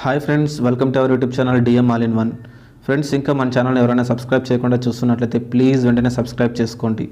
Hi friends, welcome to our YouTube channel DM all in one. Friends, ఇంకా మన channel ఎవరైనా subscribe చేయకుండా చూస్తున్నట్లయితే ప్లీజ్ వెంటనే సబ్స్క్రైబ్ చేసుకోండి.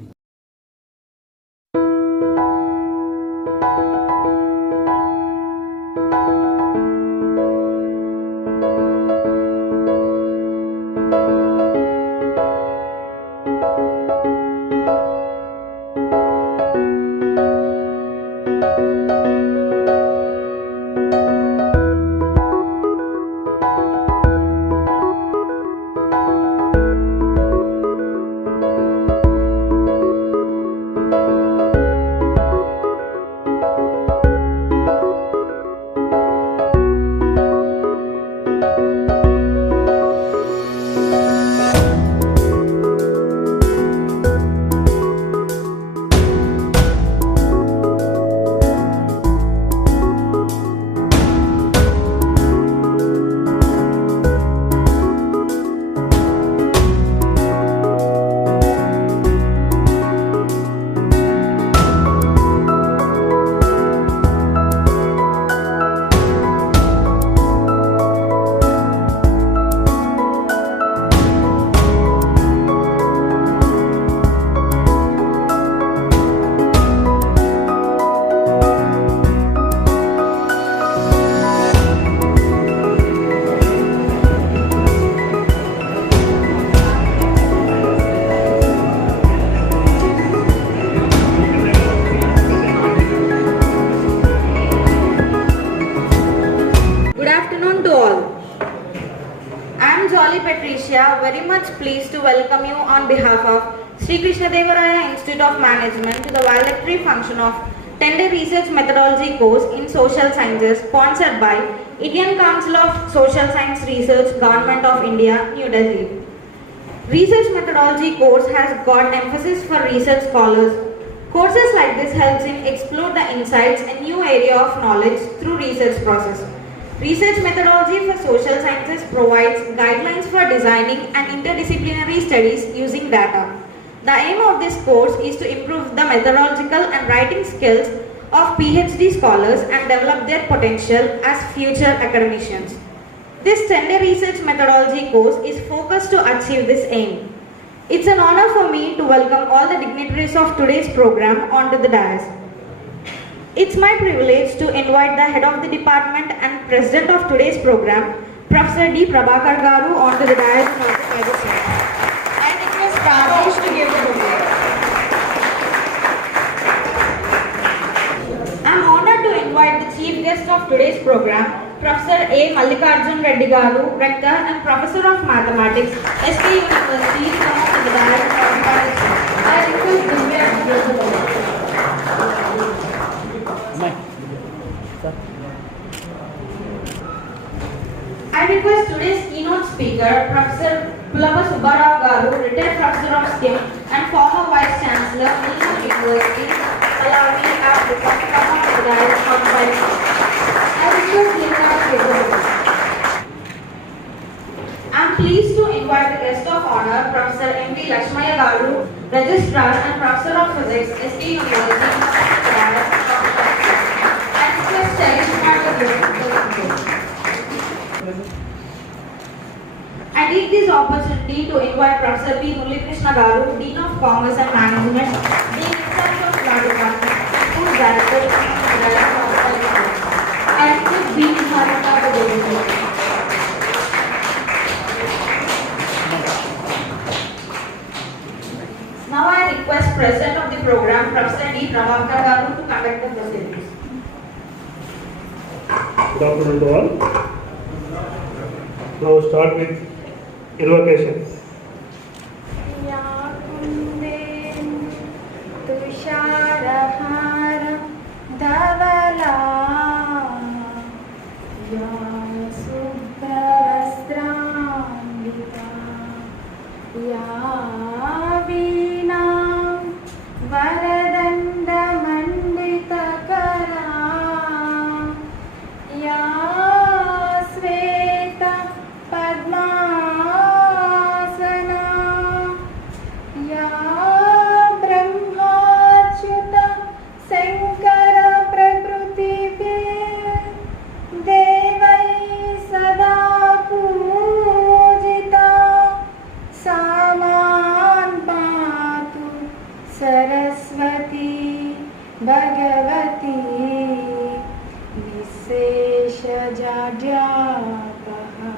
Very much pleased to welcome you on behalf of Sri Krishna Devaraya Institute of Management to the valedictory function of 10-day research methodology course in social sciences sponsored by Indian Council of Social Science Research, Government of India, New Delhi. Research methodology course has got emphasis for research scholars. Courses like this helps in explore the insights and new area of knowledge through research process. Research methodology for social sciences provides guidelines for designing and interdisciplinary studies using data. The aim of this course is to improve the methodological and writing skills of PhD scholars and develop their potential as future academicians. This 10-day research methodology course is focused to achieve this aim. It's an honor for me to welcome all the dignitaries of today's program onto the dais. It's my privilege to invite the head of the department and president of today's program, Professor D. Prabhakar Garu, onto the dais of the medicine. I request Rajesh to give the floor. I'm honored to invite the chief guest of today's program, Professor A. Mallikarjun Reddy Garu, Rector and Professor of Mathematics, SKU University, to come onto the dais of the medicine. I request Divya to give the floor. I request today's keynote speaker, Professor Pulava Subbarao Garu, retired Professor of SKIM and former Vice Chancellor, Milton University, Malawi, Africa, to come on the dais for 5 minutes. I request Linda to give the floor. I am pleased to invite the guest of honor, Professor M.V. Lakshmaya Garu, Registrar and Professor of Physics, SK University, to come on the dais for 5 minutes. I request Shalishma to give the floor. I take this opportunity to invite Professor P. Muralikrishna Garu, Dean of Commerce and Management, Dean in charge of Law Department, School Director, and Director of Education. I request B. Harita to give the floor. Now I request President of the program, Professor D. Prabhakar Garu, to conduct the proceedings. Good afternoon to all. Now start with invocation. Tusharahara Dhavala Ya Subhasrambika Ya Veena Varadanda Mandita Kara Ya Sveta Padmasana Ya Brahmachyuta Sankara Prakriti Devai Bhagwati विशेषजाड्यापहा।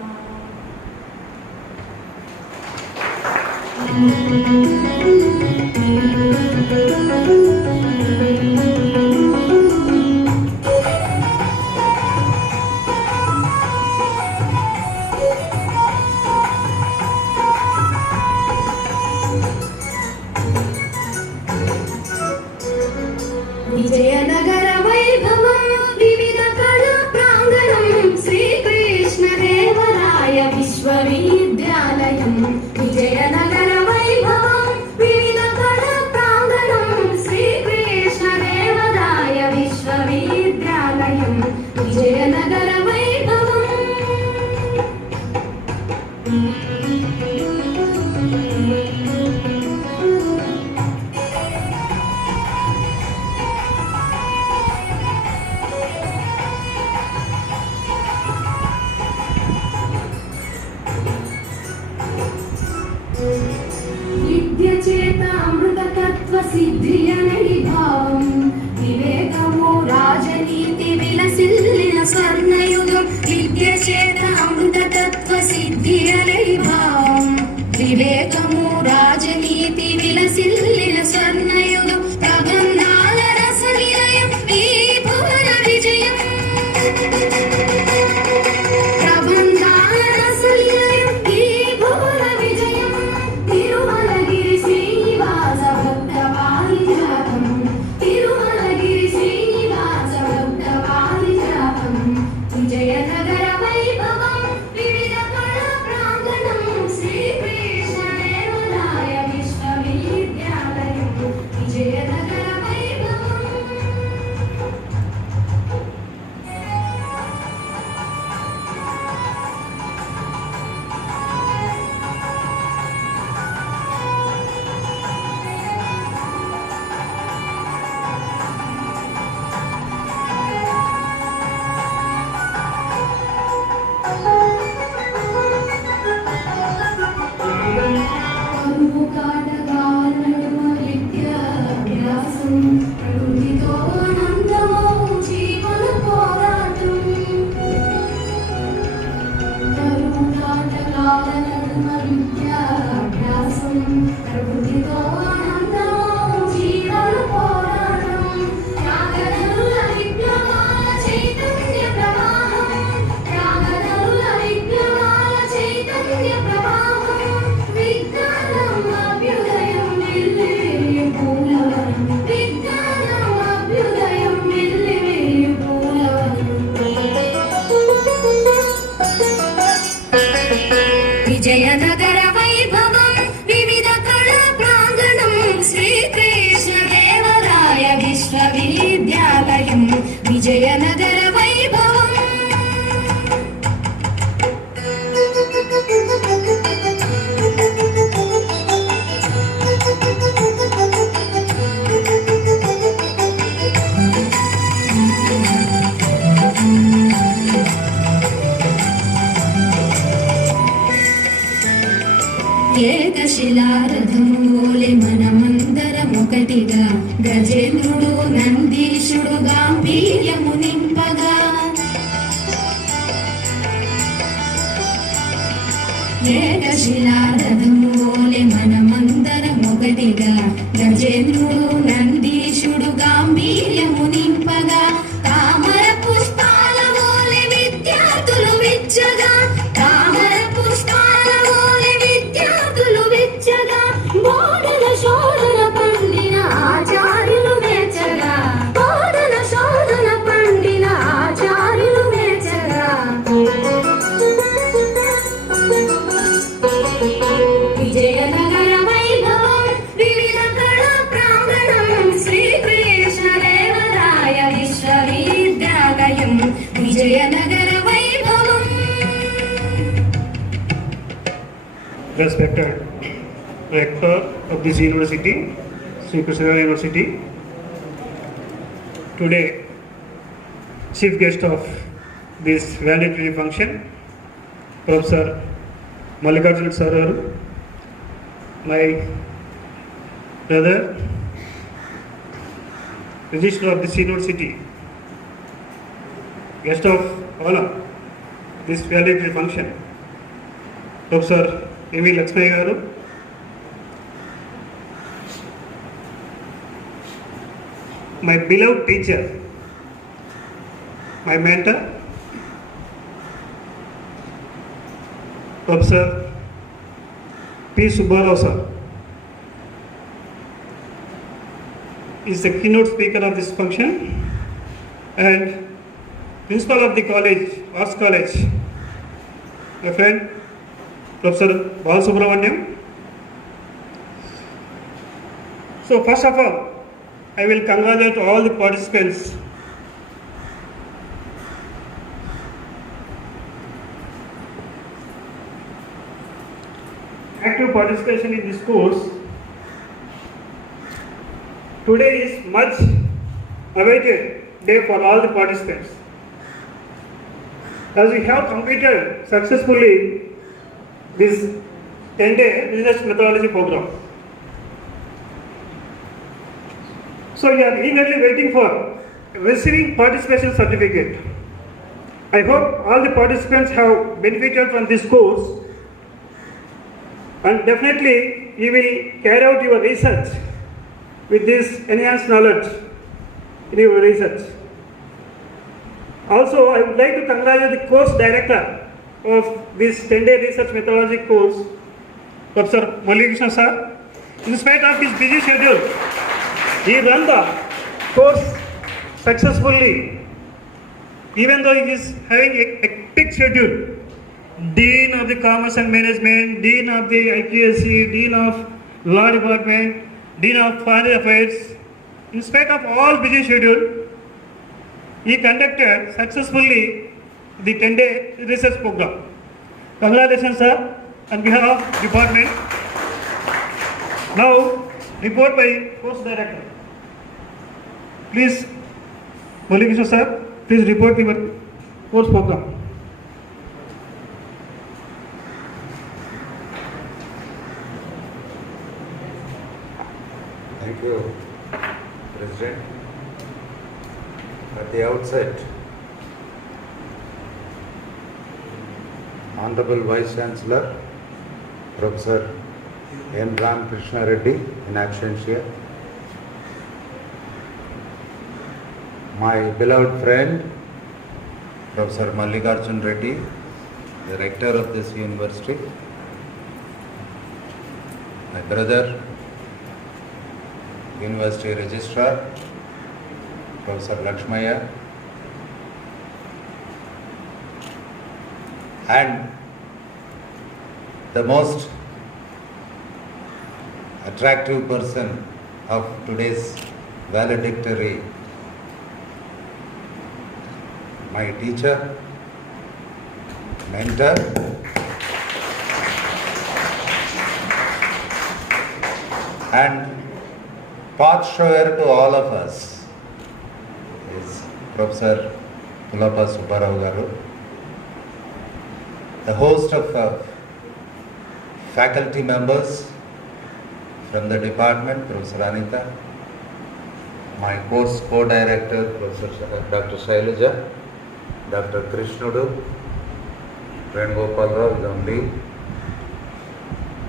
Vijayanagara వైభవం వివిధ కళా ప్రాంగణం శ్రీకృష్ణదేవరాయ విశ్వవిద్యాలయం. విజయనగర వైభవం వివిధ కళా ప్రాంగణం శ్రీకృష్ణదేవరాయ విశ్వవిద్యాలయం. విజయనగర వైభవం విద్య చేత అమృతతత్వ సిద్ధియనని భావం. వివేకము రాజనీతి విలసిల్లిన స్వర్ణయుగం. విద్య చేత అమృతతత్వ సిద్ధియనని భావం. వివేకము రాజనీతి విలసిల్లిన స్వర్ణయుగం. ప్రబంధాల రస విలయం ఈ భువన విజయం. ప్రబంధాల రస విలయం ఈ భువన విజయం. తిరుమలగిరి శ్రీనివాస భక్త పారిజాతం. తిరుమలగిరి శ్రీనివాస భక్త పారిజాతం. విజయనగర వైభవం వివిధ కళా ప్రాంగణం శ్రీకృష్ణదేవరాయ విశ్వవిద్యాలయం. విజయనగర వైభవం కరువు కాటకాల నడుమ విద్యాభ్యాసం. ప్రకృతితో ఆనందమో జీవన పోరాటం. కరువు కాటకాల నడుమ విద్యాభ్యాసం. ప్రకృతితో ఆనందమో జీవన పోరాటం. త్యాగధనుల విప్లవాల చైతన్య ప్రవాహం. త్యాగధనుల విప్లవాల చైతన్య ప్రవాహం. విజ్ఞానం అభ్యుదయం వెల్లివిరియు పూలవనం. విజ్ఞానం అభ్యుదయం వెల్లివిరియు పూలవనం. విజయనగర వైభవం వివిధ కళా ప్రాంగణం శ్రీకృష్ణదేవరాయ విశ్వవిద్యాలయం. విజయనగర వైభవం ఏకశిలారథములే మనమందరమొకటిగా. గజేంద్రుడు నందీశుడు గాంభీర్యము నింపగా. ఏకశిలారథములే మనమందరమొకటిగా. గజేంద్రుడు నందీశుడు గాంభీర్యము నింపగా. తామర పుష్పాల వోలె విద్యార్థులు విచ్చగా. తామర పుష్పాల వోలె విద్యార్థులు విచ్చగా. బోధన శోధన పండిన ఆచార్యులు మెచ్చగా. బోధన శోధన పండిన ఆచార్యులు మెచ్చగా. విజయనగర వైభవం వివిధ కళా ప్రాంగణం శ్రీకృష్ణదేవరాయ విశ్వవిద్యాలయం. విజయనగర వైభవం Respected Rector of this University, Sri Krishna University. Today, Chief Guest of this valedictory function, Professor Mallikarjun Sir, my brother Registrar of this University, guest of honor, this valedictory function, Professor M.V. Lakshmi Garu, my beloved teacher, my mentor, Professor P. Subbarao sir, is the keynote speaker of this function, and principal of the college, Arts College, my friend Professor Balasubramaniam. So first of all, I will congratulate all the participants. Active participation in this course. Today is much awaited day for all the participants, as we have completed successfully this 10-day research methodology program. So we are eagerly waiting for receiving participation certificate. I hope all the participants have benefited from this course, and definitely you will carry out your research with this enhanced knowledge in your research. Also, I would like to congratulate the course director of this 10-day research methodology course, Professor Malikrishna sir. In spite of his busy schedule, he ran the course successfully, even though he is having a hectic schedule. Dean of the Commerce and Management, Dean of the ICSSR, Dean of Law Department, Dean of Foreign Affairs. In spite of all busy schedule, he conducted successfully the 10-day research program. Congratulations, sir, on behalf of department. Now, report by course director. Please, Malikrishna sir, please report your course program. Thank you, President. At the outset, Honorable Vice Chancellor, Professor N. Ramakrishna Reddy, in absentia, my beloved friend, Professor Mallikarjun Reddy, the rector of this university, my brother, University Registrar, Professor Lakshmaya, and the most attractive person of today's valedictory, my teacher, mentor, and path shower to all of us is Professor Pulapa Subbarao Garu, the host of faculty members from the department, Professor Anita, my course co-director, Professor Dr. Shailaja, Dr. Krishnudu, Venugopal Rao Gambi,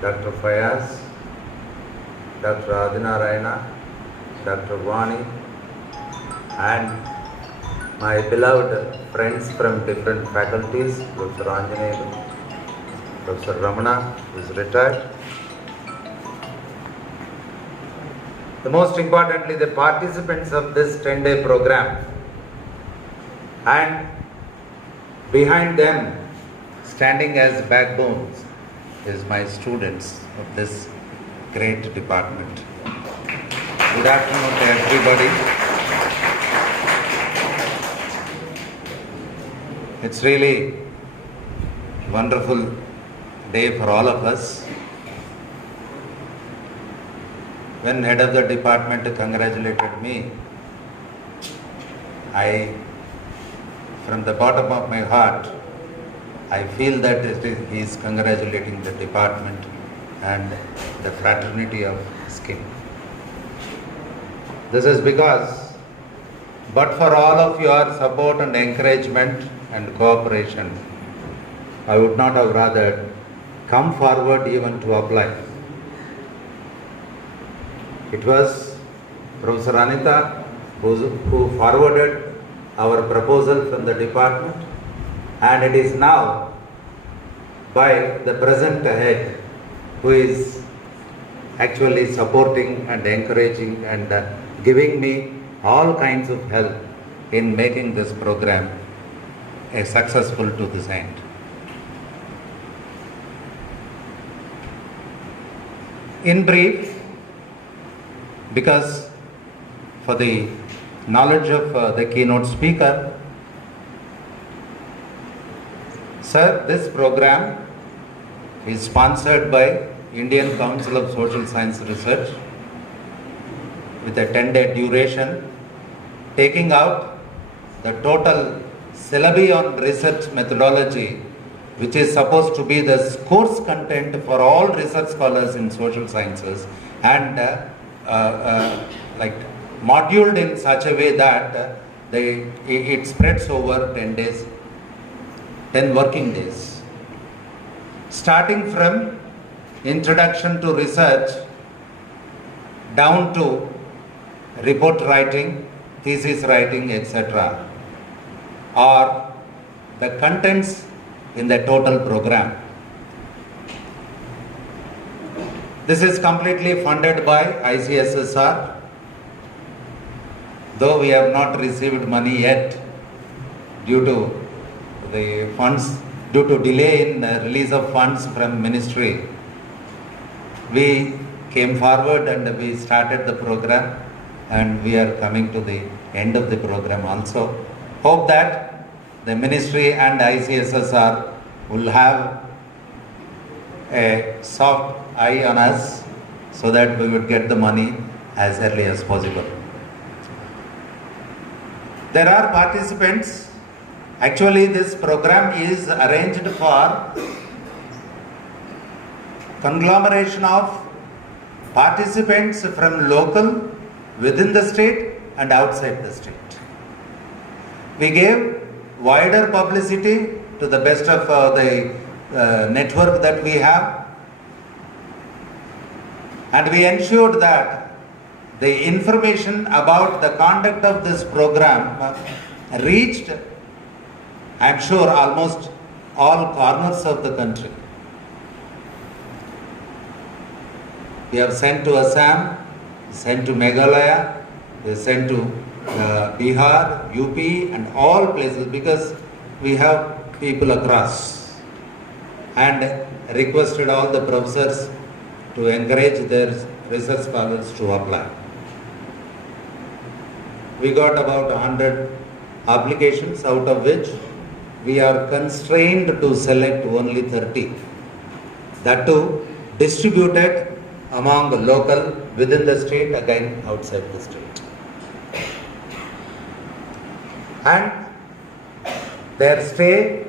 Dr. Fayaz, Dr. Adinarayana, Dr. Vani, and my beloved friends from different faculties, Professor Anjaneya, Professor Ramana, who is retired. The most importantly, the participants of this 10-day program, and behind them, standing as backbones, is my students of this great department. Good afternoon to everybody. It's really a wonderful day for all of us. When head of the department congratulated me, from the bottom of my heart, I feel that he is congratulating the department and the fraternity of skim. This is because But for all of your support and encouragement and cooperation, I would not have rather come forward even to apply. It was Professor Anita who forwarded our proposal from the department, and it is now by the present head who is actually supporting and encouraging and giving me all kinds of help in making this program a successful to this end. In brief, because for the knowledge of the keynote speaker, sir, this program is sponsored by Indian Council of Social Science Research with a 10-day duration, taking out the total syllabi on research methodology, which is supposed to be the course content for all research scholars in social sciences, and like moduled in such a way that it spreads over 10 days, 10 working days. Starting from introduction to research down to report writing, thesis writing, etc., are the contents in the total program. This is completely funded by ICSSR, though we have not received money yet due to the funds, due to delay in release of funds from ministry. We came forward and we started the program, and we are coming to the end of the program also. Hope that the ministry and ICSSR will have a soft eye on us so that we would get the money as early as possible. There are participants. Actually, this program is arranged for conglomeration of participants from local, within the state and outside the state. We gave wider publicity to the best of the network that we have, and we ensured that the information about the conduct of this program reached, I am sure, almost all corners of the country. We have sent to Assam, sent to Meghalaya, we sent to Bihar, UP and all places, because we have people across, and requested all the professors to encourage their research scholars to apply. We got about 100 applications, out of which we are constrained to select only 30. That too distributed among the local, within the state, again outside the state. And their stay,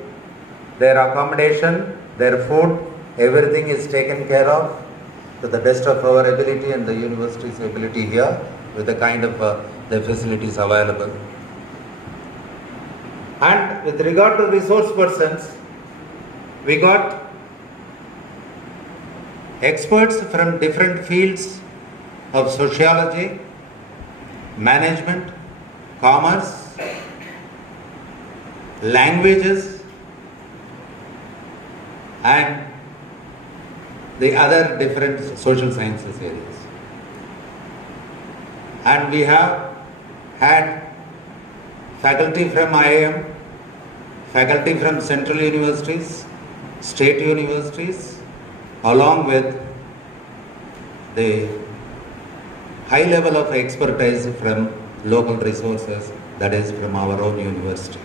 their accommodation, their food, everything is taken care of to the best of our ability and the university's ability here, with the kind of the facilities available. And with regard to resource persons, we got experts from different fields of sociology, management, commerce, languages, and the other different social sciences areas. And we have had faculty from IIM, faculty from central universities, state universities, along with the high level of expertise from local resources, that is from our own university.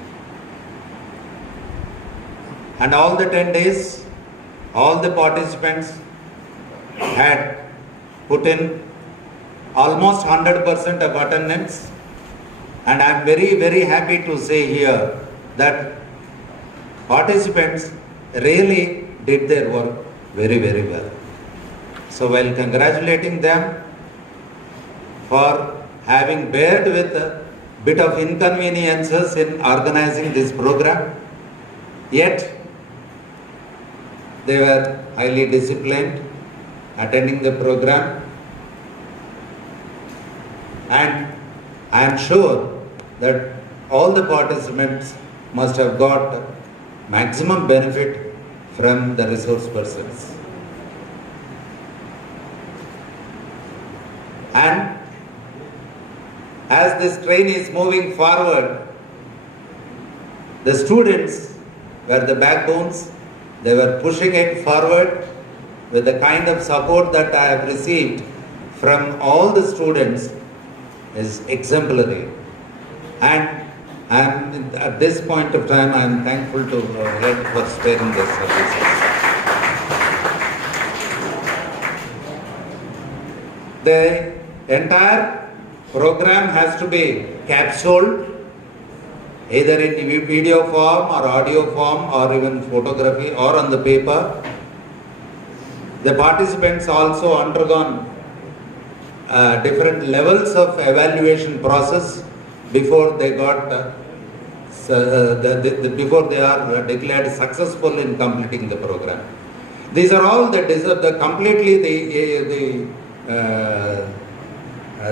And all the 10 days, all the participants had put in almost 100% of attendance, and I am very, very happy to say here that participants really did their work very, very well. So while congratulating them for having bared with bit of inconveniences in organizing this program, yet they were highly disciplined, attending the program, and I am sure that all the participants must have got maximum benefit from the resource persons. And as this train is moving forward, the students were the backbones. They were pushing it forward with the kind of support that I have received from all the students is exemplary. And at this point of time, I am thankful to Red for sparing this services. The entire program has to be capsuled either in video form or audio form or even photography or on the paper. The participants also undergone different levels of evaluation process before they got before they are declared successful in completing the program. These are all completely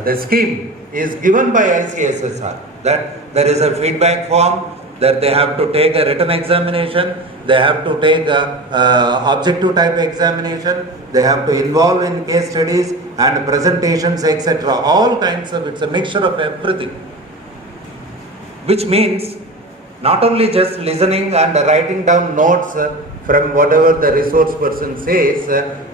the scheme is given by ICSSR, that there is a feedback form, that they have to take a written examination, they have to take a objective type examination, they have to involve in case studies and presentations, etc. All kinds of, it's a mixture of everything. Which means not only just listening and writing down notes from whatever the resource person says,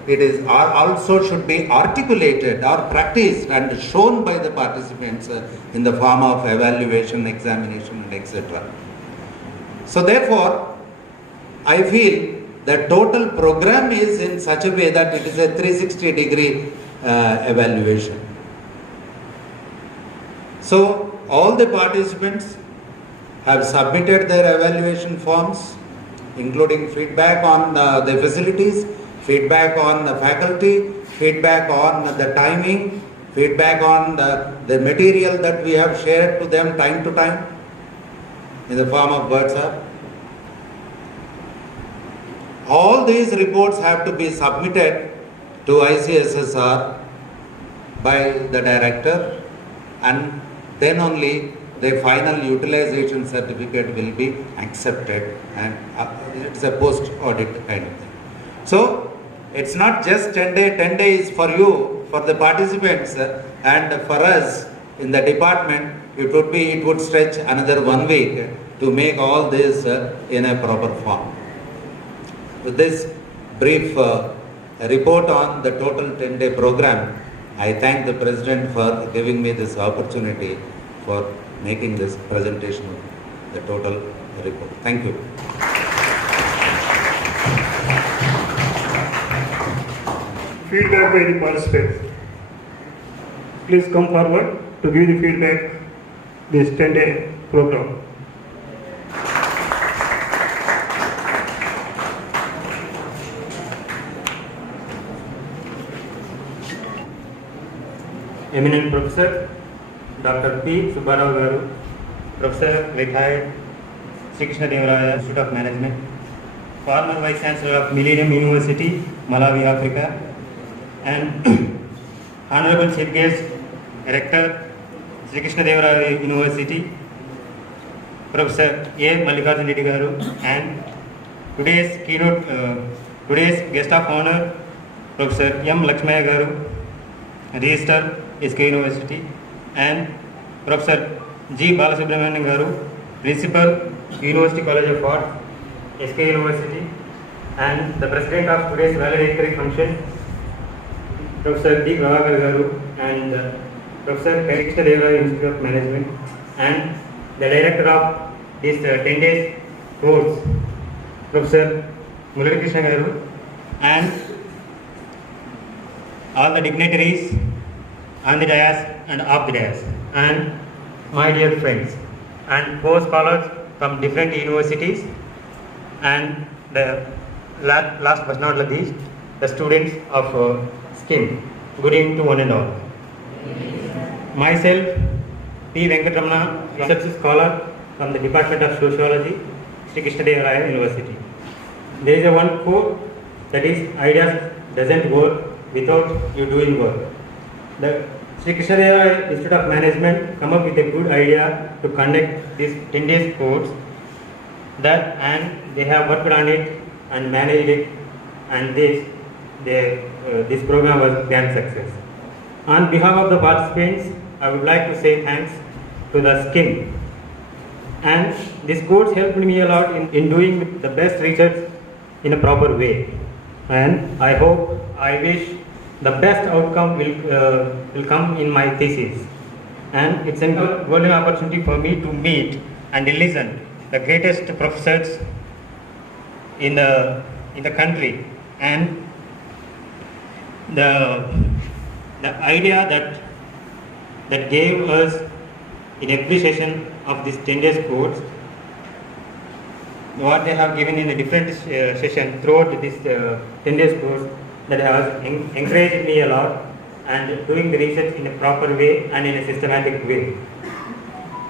it is also should be articulated or practiced and shown by the participants in the form of evaluation, examination, and etc. So therefore, I feel the total program is in such a way that it is a 360-degree evaluation. So all the participants have submitted their evaluation forms, including feedback on the facilities, feedback on the faculty, feedback on the timing, feedback on the material that we have shared to them time to time in the form of WhatsApp. All these reports have to be submitted to ICSSR by the director, and then only the final utilization certificate will be accepted, and it's a post-audit kind of thing. So it's not just 10 days, 10 days for you, for the participants, and for us in the department, it would stretch another 1 week to make all this in a proper form. With this brief report on the total 10-day program, I thank the President for giving me this opportunity for making this presentation of the total report. Thank you. Feedback by the participants. Please come forward to give the feedback this 10-day program. Eminent Professor Dr. P. Subbarao Garu, Professor retired, Sri Krishna Deva Raya Institute of Management, former Vice Chancellor of Millennium University, Malawi, Africa, and Honorable Chief Guest, Rector, Sri Krishna Deva Raya University, Professor A. Mallikarjun Reddy Garu, and today's guest of honor, Professor M. Lakshmaya Garu, Registrar, SKU University, and Professor G. Balasubramanian Garu, Principal, University College of Arts, SKU University, and the President of today's valedictory function, Professor D. Gavakar Garu, and Professor Sri Krishna Deva Raya Institute of Management, and the Director of this 10 days course, Professor Murali Krishna Garu, and all the dignitaries on the dais and off the dais, and my dear friends and co-scholars from different universities, and the last but not least, the students of SKIM. Good evening to one and all. Myself, P. Venkatramana, research scholar from the Department of Sociology, Sri Krishnadevaraya University. There is a one quote that is, ideas doesn't work without you doing work. The Sri Krishnadevaraya Institute of Management come up with a good idea to conduct this 10 days course and they have worked on it and managed it, and this program was grand success. On behalf of the participants, I would like to say thanks to the skim. And this course helped me a lot in doing the best research in a proper way. And I wish the best outcome will come in my thesis. And it's a golden opportunity for me to meet and listen the greatest professors in the country. And the idea that gave us in every session of this 10 days course, what they have given in a different session throughout this 10 days course, that has encouraged me a lot and doing the research in a proper way and in a systematic way.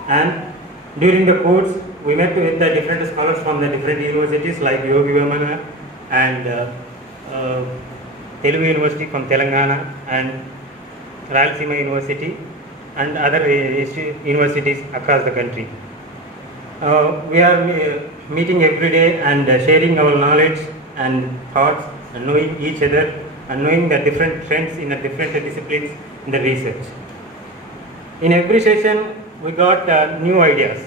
And during the course, we met with the different scholars from the different universities like Yogi Vamana and Telugu University from Telangana and Rayalaseema University and other universities across the country. We are meeting every day and sharing our knowledge and thoughts and knowing each other and knowing the different trends in the different disciplines in the research. In every session, we got new ideas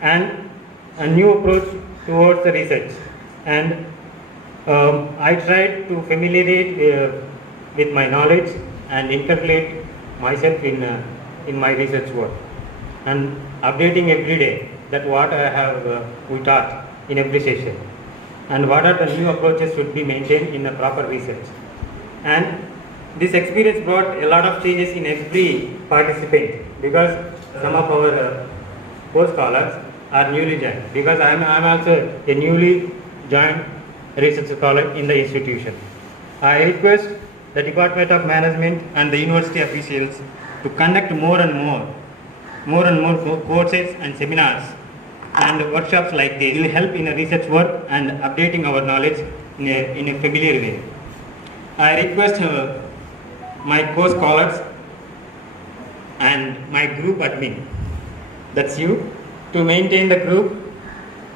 and a new approach towards the research. And I tried to familiarize with my knowledge and interpolate myself in my research work and updating every day that what I have we taught in every session and what are the new approaches should be maintained in the proper research. And this experience brought a lot of changes in every participant because some of our co-scholars are newly joined, because I am also a newly joined research scholar in the institution. I request the Department of Management and the university officials to conduct more and more courses and seminars and workshops like this. It will help in a research work and updating our knowledge in a familiar way. I request my co-scholars and my group admin, that's you, to maintain the group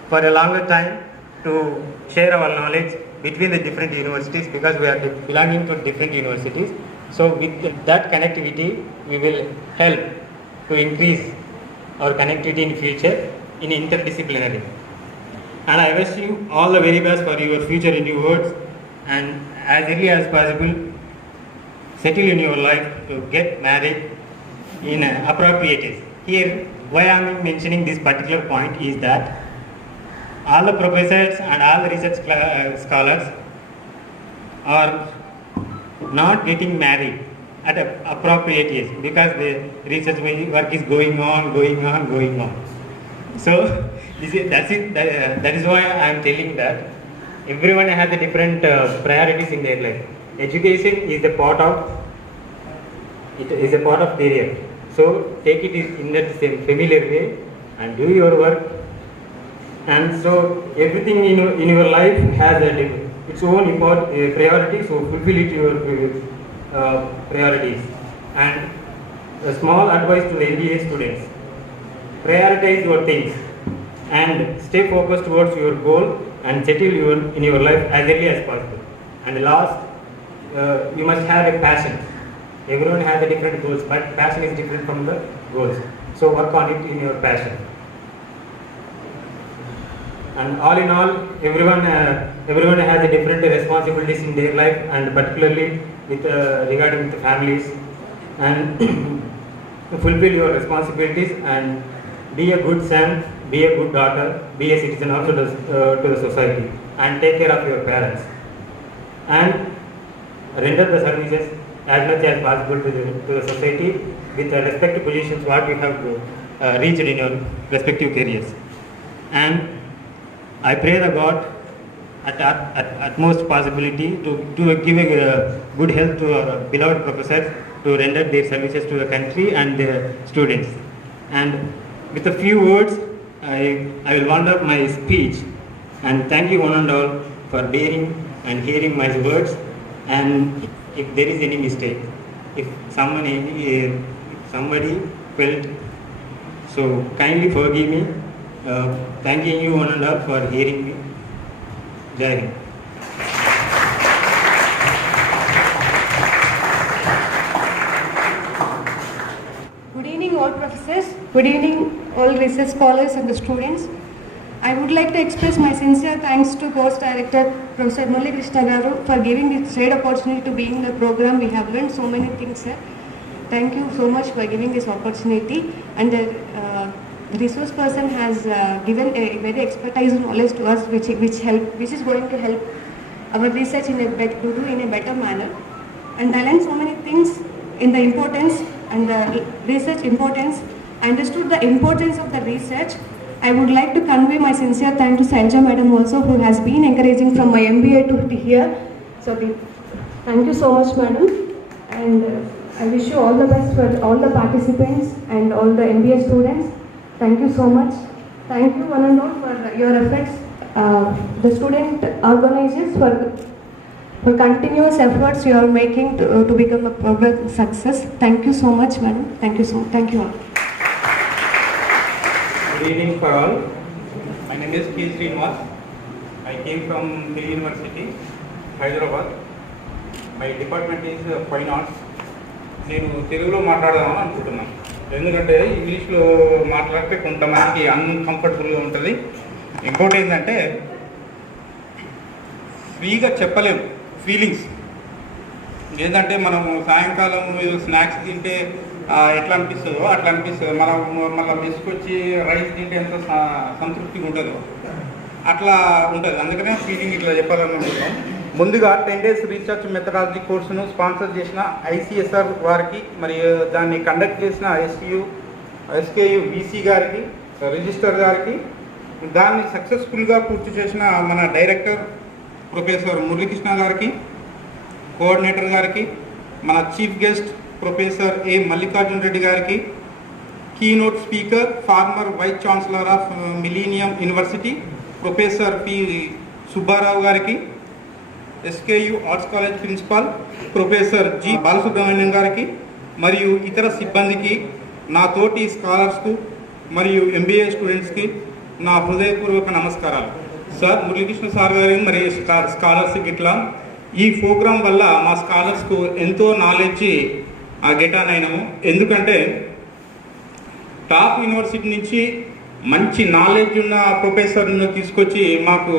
for a longer time to share our knowledge between the different universities, because we are belonging to different universities. So with that connectivity, we will help to increase our connectivity in future in interdisciplinary. And I wish you all the very best for your future endeavors, and as early as possible settle in your life to get married in appropriate age. Here, why I am mentioning this particular point is that all the professors and all the research scholars are not getting married at an appropriate age because the research work is going on. So that is why I am telling that everyone has a different priorities in their life. Education is a part of career. So take it in that same familiar way and do your work. And so everything in your life has its own priority. So fulfill it your priorities. And a small advice to the MBA students: prioritize your things and stay focused towards your goal and settle in your life as early as possible. And last, you must have a passion. Everyone has a different goals, but passion is different from the goals. So work on it in your passion. And all in all, everyone has a different responsibilities in their life, and particularly with regarding the families. And fulfill your responsibilities and be a good son, be a good daughter, be a citizen also to the society, and take care of your parents. And render the services as much as possible to the society with the respective positions what you have reached in your respective careers. And I pray the God at utmost possibility to give a good health to our beloved professors to render their services to the country and the students. And with a few words, I will round up my speech. And thank you one and all for bearing and hearing my words. And if there is any mistake, if somebody felt, so kindly forgive me. Thanking you one and all for hearing me. Jai Hind. Good evening all professors, good evening all research scholars and the students. I would like to express my sincere thanks to course director Professor Murali Krishna Garu for giving this great opportunity to be in the program. We have learned so many things, sir. Thank you so much for giving this opportunity. And the resource person has given a very expertise knowledge to us which is going to help our research to do in a better manner. And I learned so many things in the importance and the research importance. I understood the importance of the research. I would like to convey my sincere thanks to Sanjay madam also, who has been encouraging from my MBA to here. So thank you so much madam, and I wish you all the best for all the participants and all the MBA students. Thank you so much. Thank you one and all for your efforts, the student organizers for continuous efforts you are making to become a program success. Thank you so much madam. Thank you all. Good evening for all. My name is K. Srinivas. I came from the University, Hyderabad. My department is Fine Arts. నేను తెలుగులో మాట్లాడదామని అనుకుంటున్నాను, ఎందుకంటే ఇంగ్లీష్లో మాట్లాడితే కొంతమందికి అన్కంఫర్టబుల్గా ఉంటుంది. ఇంకోటి ఏంటంటే ఫ్రీగా చెప్పలేము ఫీలింగ్స్. ఏంటంటే మనము సాయంకాలం స్నాక్స్ తింటే ఎట్లా అనిపిస్తుందో అట్లా అనిపిస్తుంది, మనం మళ్ళీ మెసుకొచ్చి రైస్ తింటే ఎంత సంతృప్తిగా ఉంటుందో అట్లా ఉంటుంది. అందుకనే ఫీలింగ్ ఇట్లా చెప్పాలనుకుంటున్నాం. ముందుగా 10 days రీసెర్చ్ మెథడాలజీ కోర్సును స్పాన్సర్ చేసిన ICSSR వారికి, మరియు దాన్ని కండక్ట్ చేసిన SKU VC గారికి, రిజిస్టర్ గారికి, దాన్ని సక్సెస్ఫుల్గా పూర్తి చేసిన మన డైరెక్టర్ ప్రొఫెసర్ మురళీకృష్ణ గారికి, కోఆర్డినేటర్ గారికి, మన chief guest professor A. Mallikarjuna Reddy గారికి, keynote speaker former vice chancellor of millennium university professor P. Subbarao గారికి, SKU arts college principal professor G. Balasubrahmanyam గారికి, మరియు ఇతర సిబ్బందికి, నా తోటి స్కాలర్స్కు మరియు MBA స్టూడెంట్స్కి నా హృదయపూర్వక నమస్కారాలు. సార్ మురళీకృష్ణ సార్ గారి మరియు స్కాలర్స్కి ఇట్లా ఈ ప్రోగ్రాం వల్ల మా స్కాలర్స్కు ఎంతో నాలెడ్జ్ గెట్ ఆన్ అయినాము. ఎందుకంటే టాప్ యూనివర్సిటీ నుంచి మంచి నాలెడ్జ్ ఉన్న ప్రొఫెసర్ను తీసుకొచ్చి మాకు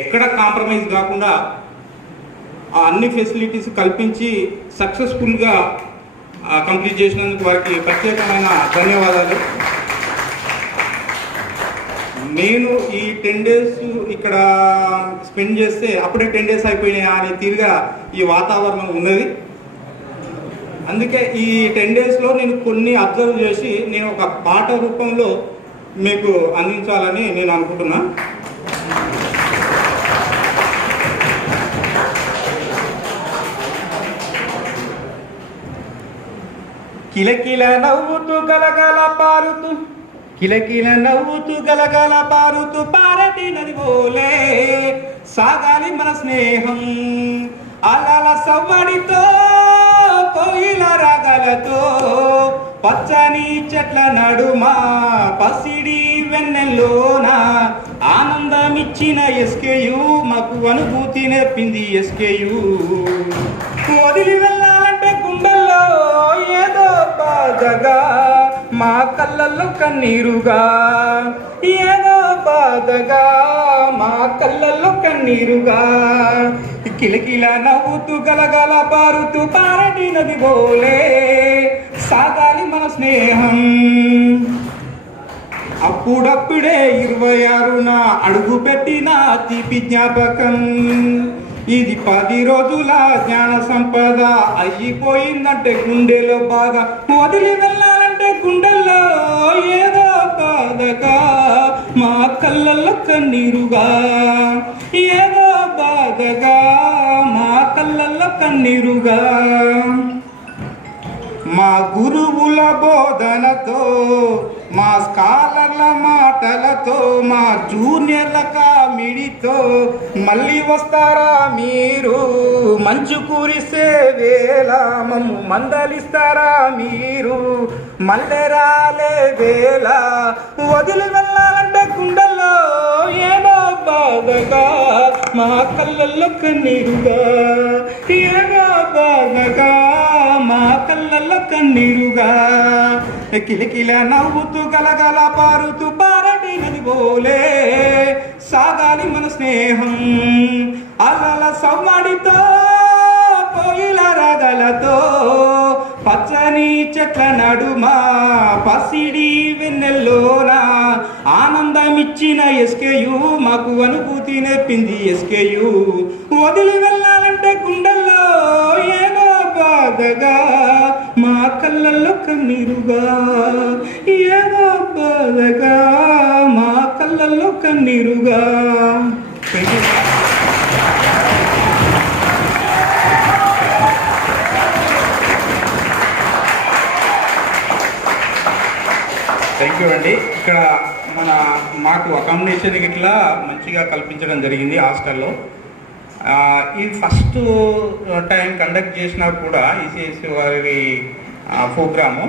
ఎక్కడ కాంప్రమైజ్ కాకుండా అన్ని ఫెసిలిటీస్ కల్పించి సక్సెస్ఫుల్గా కంప్లీట్ చేసినందుకు వారికి ప్రత్యేకమైన ధన్యవాదాలు. నేను ఈ 10 days ఇక్కడ స్పెండ్ చేస్తే అప్పుడే 10 days అయిపోయినాయి అనే తీరుగా ఈ వాతావరణం ఉన్నది. అందుకే ఈ 10 daysలో నేను కొన్ని అబ్జర్వ్ చేసి నేను ఒక పాట రూపంలో మీకు అందించాలని నేను అనుకుంటున్నా. కిలకిల నవ్వుతూ గలగల పారుతూ, కిలకిల నవ్వుతూ గలగల పారుతూ పారటి నది పోలే సాగాలి మన స్నేహం, అలల సవ్వడితో కోయిల రాగలతో పచ్చని చెట్ల నడుమా పసిడి వెన్నెల్లోన ఆనందమిచ్చిన SKU మాకు అనుభూతి నేర్పింది SKU. వదిలి వెళ్ళాలంటే గుండెల్లో ఏదో బాధగా, మా కళ్ళల్లో కన్నీరుగా, ఏదో బాధగా మా కళ్ళల్లో కన్నీరుగా, కిలకిల నవ్వుతూ గలగల పారుతూ పారటి నది పోలే సాగాలి మన స్నేహం. అప్పుడప్పుడే 26న అడుగు పెట్టిన తీపి జ్ఞాపకం, ఇది 10 రోజుల జ్ఞాన సంపద అయిపోయిందంటే గుండెలో బాగా, వదిలి వెళ్ళాలంటే గుండెల్లో ఏదో బాధగా, మా కళ్ళల్లో కన్నీరుగా, ఏదో బాధగా మా కళ్ళల్లో కన్నీరుగా. మా గురువుల బోధనతో మా స్కాలర్ల మాటలతో మా జూనియర్ల కామిడితో మళ్ళీ వస్తారా మీరు? మంచు కురిసే వేళ మమ్ము మందలిస్తారా మీరు? మళ్ళీ రాలే వేళ వదిలి వెళ్ళాలంటే గుండెల్లో ఏదో బాధగా, మా కళ్ళల్లో కన్నీరుగా, ఏదో బాధగా మా కళ్ళల్లో కన్నీరుగా, కిలకిల నవ్వుతూ గలగల పారుతూ పారటి నది పోలే సాగాలి మన స్నేహం. అలల సవ్వడితో కోయిల రాగలతో పచ్చని చెట్ల నడుమా పసిడి వెన్నెల్లోన ఆనందమిచ్చిన SKU మాకు అనుభూతి నేర్పింది SKU. వదిలి వెళ్ళాలంటే గుండెల్లో ఏదో బాధగా, మా కళ్ళల్లో కన్నీరుగా, ఏదో బాధగా మా కళ్ళల్లో కన్నీరుగా. థ్యాంక్ యూ అండి. ఇక్కడ మాకు అకామిడేషన్ ఇట్లా మంచిగా కల్పించడం జరిగింది హాస్టల్లో. ఈ ఫస్ట్ టైం కండక్ట్ చేసినా కూడా ICSSR వారి ప్రోగ్రాము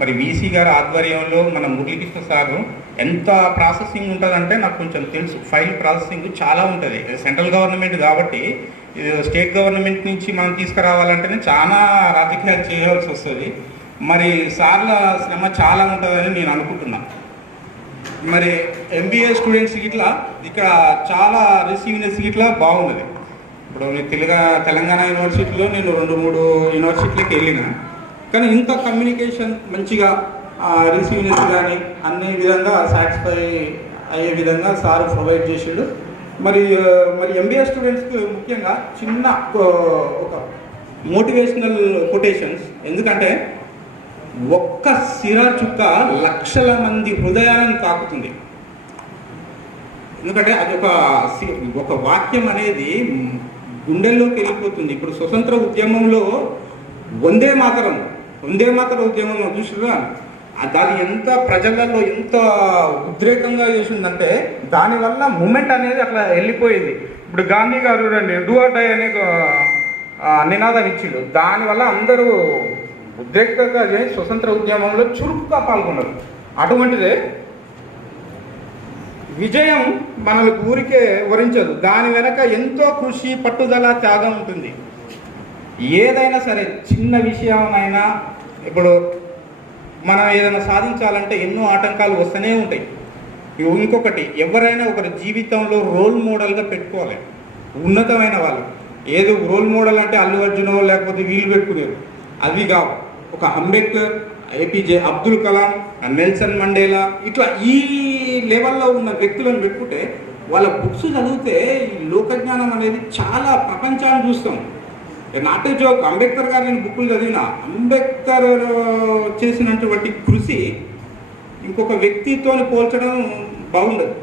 మరి VC గారి ఆధ్వర్యంలో మన మురళీకృష్ణ సారు ఎంత ప్రాసెసింగ్ ఉంటుందంటే నాకు కొంచెం తెలుసు. ఫైల్ ప్రాసెసింగ్ చాలా ఉంటుంది. సెంట్రల్ గవర్నమెంట్ కాబట్టి స్టేట్ గవర్నమెంట్ నుంచి మనం తీసుకురావాలంటేనే చాలా రాజకీయాలు చేయాల్సి వస్తుంది. మరి సార్ల శ్రమ చాలా ఉంటుందని నేను అనుకుంటున్నాను. మరి MBA స్టూడెంట్స్ ఇట్లా ఇక్కడ చాలా రిసీవ్నెస్ ఇట్లా బాగున్నది. ఇప్పుడు తెలంగాణ యూనివర్సిటీలో నేను 2-3 యూనివర్సిటీలకు వెళ్ళిన, కానీ ఇంత కమ్యూనికేషన్ మంచిగా రిసీవ్నెస్ కానీ అన్ని విధంగా సాటిస్ఫై అయ్యే విధంగా సార్ ప్రొవైడ్ చేసాడు. మరి MBA స్టూడెంట్స్కి ముఖ్యంగా చిన్న ఒక మోటివేషనల్ కొటేషన్స్, ఎందుకంటే ఒక్క సిరా చుక్క లక్షల మంది హృదయాలను తాకుతుంది. ఎందుకంటే అది ఒక వాక్యం అనేది గుండెల్లోకి వెళ్ళిపోతుంది. ఇప్పుడు స్వతంత్ర ఉద్యమంలో వందే మాతరం ఉద్యమంలో చూసినా అది ఎంత ప్రజలలో ఎంత ఉద్రేకంగా చేసిందంటే దానివల్ల మూమెంట్ అనేది అట్లా వెళ్ళిపోయింది. ఇప్పుడు గాంధీ గారు చూడండి డూ ఆర్ డై అనే నినాదం ఇచ్చిండు. దానివల్ల అందరూ ఉద్రేకంగా స్వతంత్ర ఉద్యమంలో చురుకుగా పాల్గొన్నారు. అటువంటిదే విజయం మనల్ని ఊరికే వరించదు, దాని వెనక ఎంతో కృషి, పట్టుదల, త్యాగం ఉంటుంది. ఏదైనా సరే చిన్న విషయమైనా ఇప్పుడు మనం ఏదైనా సాధించాలంటే ఎన్నో ఆటంకాలు వస్తూనే ఉంటాయి. ఇంకొకటి, ఎవరైనా ఒకరి జీవితంలో రోల్ మోడల్గా పెట్టుకోవాలి. ఉన్నతమైన వాళ్ళు ఏదో రోల్ మోడల్ అంటే అల్లు అర్జునో లేకపోతే వీళ్ళు పెట్టుకునేరు, అవి కావు. ఒక Ambedkar, APJ Abdul Kalam, Nelson Mandela ఇట్లా ఈ లెవెల్లో ఉన్న వ్యక్తులను పెట్టుకుంటే వాళ్ళ బుక్స్ చదివితే ఈ లోకజ్ఞానం అనేది చాలా ప్రపంచాన్ని చూస్తాం. Not a joke. అంబేద్కర్ గారు నేను బుక్కులు చదివిన, అంబేద్కర్ చేసినటువంటి కృషి ఇంకొక వ్యక్తితో పోల్చడం బాగుండదు.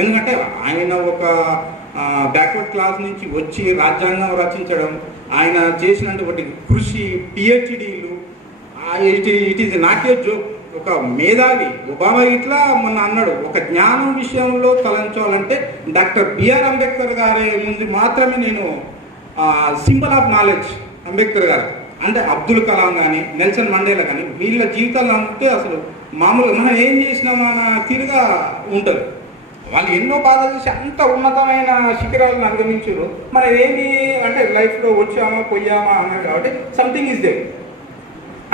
ఎందుకంటే ఆయన ఒక బ్యాక్వర్డ్ క్లాస్ నుంచి వచ్చి రాజ్యాంగం రచించడం, ఆయన చేసినటువంటి కృషి, PhDలు, it is not a joke. ఒక మేధావి ఒబామా ఇట్లా మొన్న అన్నాడు, ఒక జ్ఞానం విషయంలో తలంచాలంటే డాక్టర్ బిఆర్ అంబేద్కర్ గారి ముందు మాత్రమే నేను సింబల్ ఆఫ్ నాలెడ్జ్ అంబేద్కర్ గారు. అంటే అబ్దుల్ కలాం కానీ నెల్సన్ మండేలా కానీ వీళ్ళ జీవితాలు అంటే అసలు మామూలుగా మనం ఏం చేసినామా అన్న తీరుగా ఉంటుంది. వాళ్ళు ఎన్నో బాధలు చేసి అంత ఉన్నతమైన శిఖరాలను అధిగమించారు. మనం ఏంటి అంటే లైఫ్లో వచ్చామా పోయామా అన్నారు కాబట్టి సంథింగ్ ఈజ్ దేర్.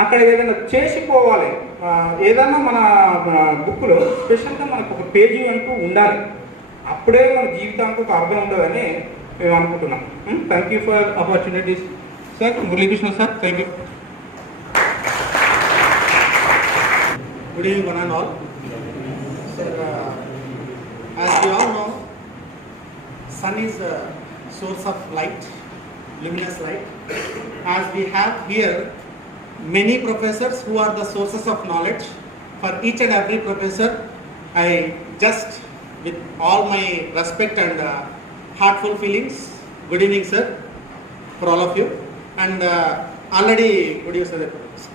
అక్కడ ఏదైనా చేసిపోవాలి. ఏదైనా మన బుక్లో స్పెషల్గా మనకు ఒక పేజీ అంటూ ఉండాలి. అప్పుడే మన జీవితానికి ఒక అర్థం ఉండదని మేము అనుకుంటున్నాం. Thank you for opportunities sir. Muralikrishna sir, thank you. Good evening, one and all. Sir, as we all know, sun is a source of light, luminous light. As we have here many professors who are the sources of knowledge. For each and every professor, I just, with all my respect and heartful feelings, good evening, sir, for all of you. And already, what do you say?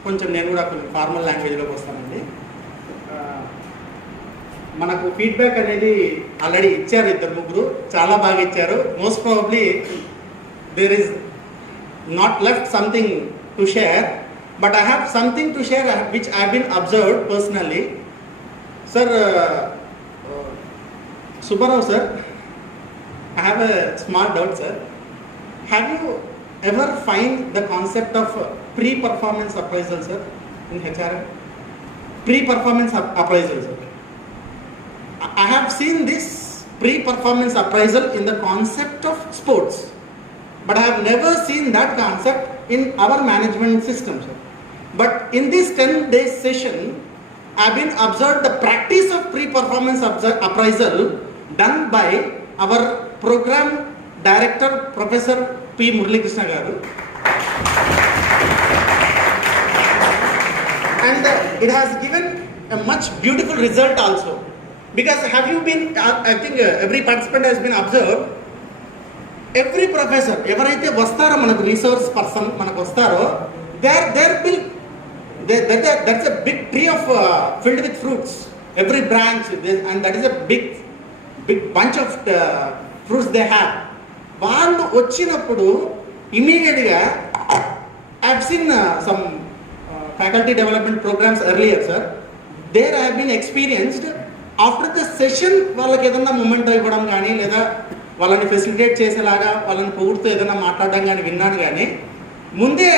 కొంచెం నేను కూడా formal లాంగ్వేజ్లోకి వస్తానండి. మనకు feedback అనేది already ఇచ్చారు, ఇద్దరు ముగ్గురు చాలా బాగా ఇచ్చారు. Most probably there is not left something to share, but I have something to share which I been observed personally. Sir Subbarao sir, I have a small doubt sir. Have you ever find the concept of pre-performance appraisal sir in HRM? Pre-performance appraisal sir. I have seen this pre-performance appraisal in the concept of sports, but I have never seen that concept in our management system sir. But in this 10 days session, I have been observed the practice of pre-performance appraisal done by our program director Professor P. Murali Krishna garu, and it has given a much beautiful result also. Because have you been, I think every participant has been observed, every professor ఎవరైతే వస్తారో మనకు resource person మనకు వస్తారో there will that's a big tree of filled with fruits, every branch, and that is a big bunch of fruits they have. వాళ్ళు వచ్చినప్పుడు ఇమీడియట్గా I have seen some faculty development programs earlier sir. There I have been experienced after the session వాళ్ళకి ఏదన్నా moment ఇవ్వడం కానీ లేదా వాళ్ళని facilitate చేసేలాగా వాళ్ళని పొగుడుతూ ఏదైనా మాట్లాడడం కానీ విన్నాను. కానీ ముందే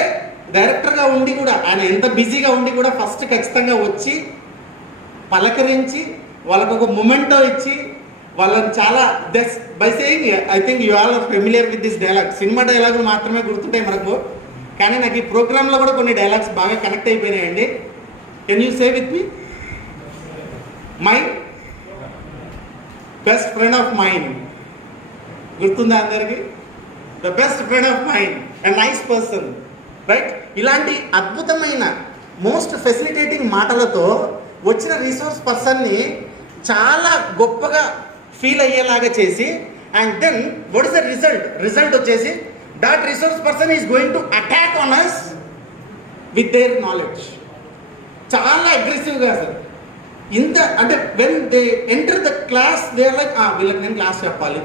డైరెక్టర్గా ఉండి కూడా ఆయన ఎంత బిజీగా ఉండి కూడా ఫస్ట్ ఖచ్చితంగా వచ్చి పలకరించి వాళ్ళకు ఒక మూమెంటో ఇచ్చి వాళ్ళని చాలా bye saying I think you all are familiar with this dialogue. Cinema డైలాగులు మాత్రమే గుర్తుంటాయి మనకు, కానీ నాకు ఈ ప్రోగ్రాంలో కూడా కొన్ని డైలాగ్స్ బాగా కనెక్ట్ అయిపోయినాయండి. Can you say with me? My best friend of mind గుర్తుందా అందరికి? The best friend of mind, a nice person, right? ఇలాంటి అద్భుతమైన మోస్ట్ ఫెసిలిటేటింగ్ మాటలతో వచ్చిన రిసోర్స్ పర్సన్ని చాలా గొప్పగా ఫీల్ అయ్యేలాగా చేసి, and then what is the result వచ్చేసి that resource person is going to attack on us with their knowledge. చాలా అగ్రెసివ్గా సార్. ఇంత అంటే when they enter the class they are like వీళ్ళకి నేను క్లాస్ చెప్పాలి,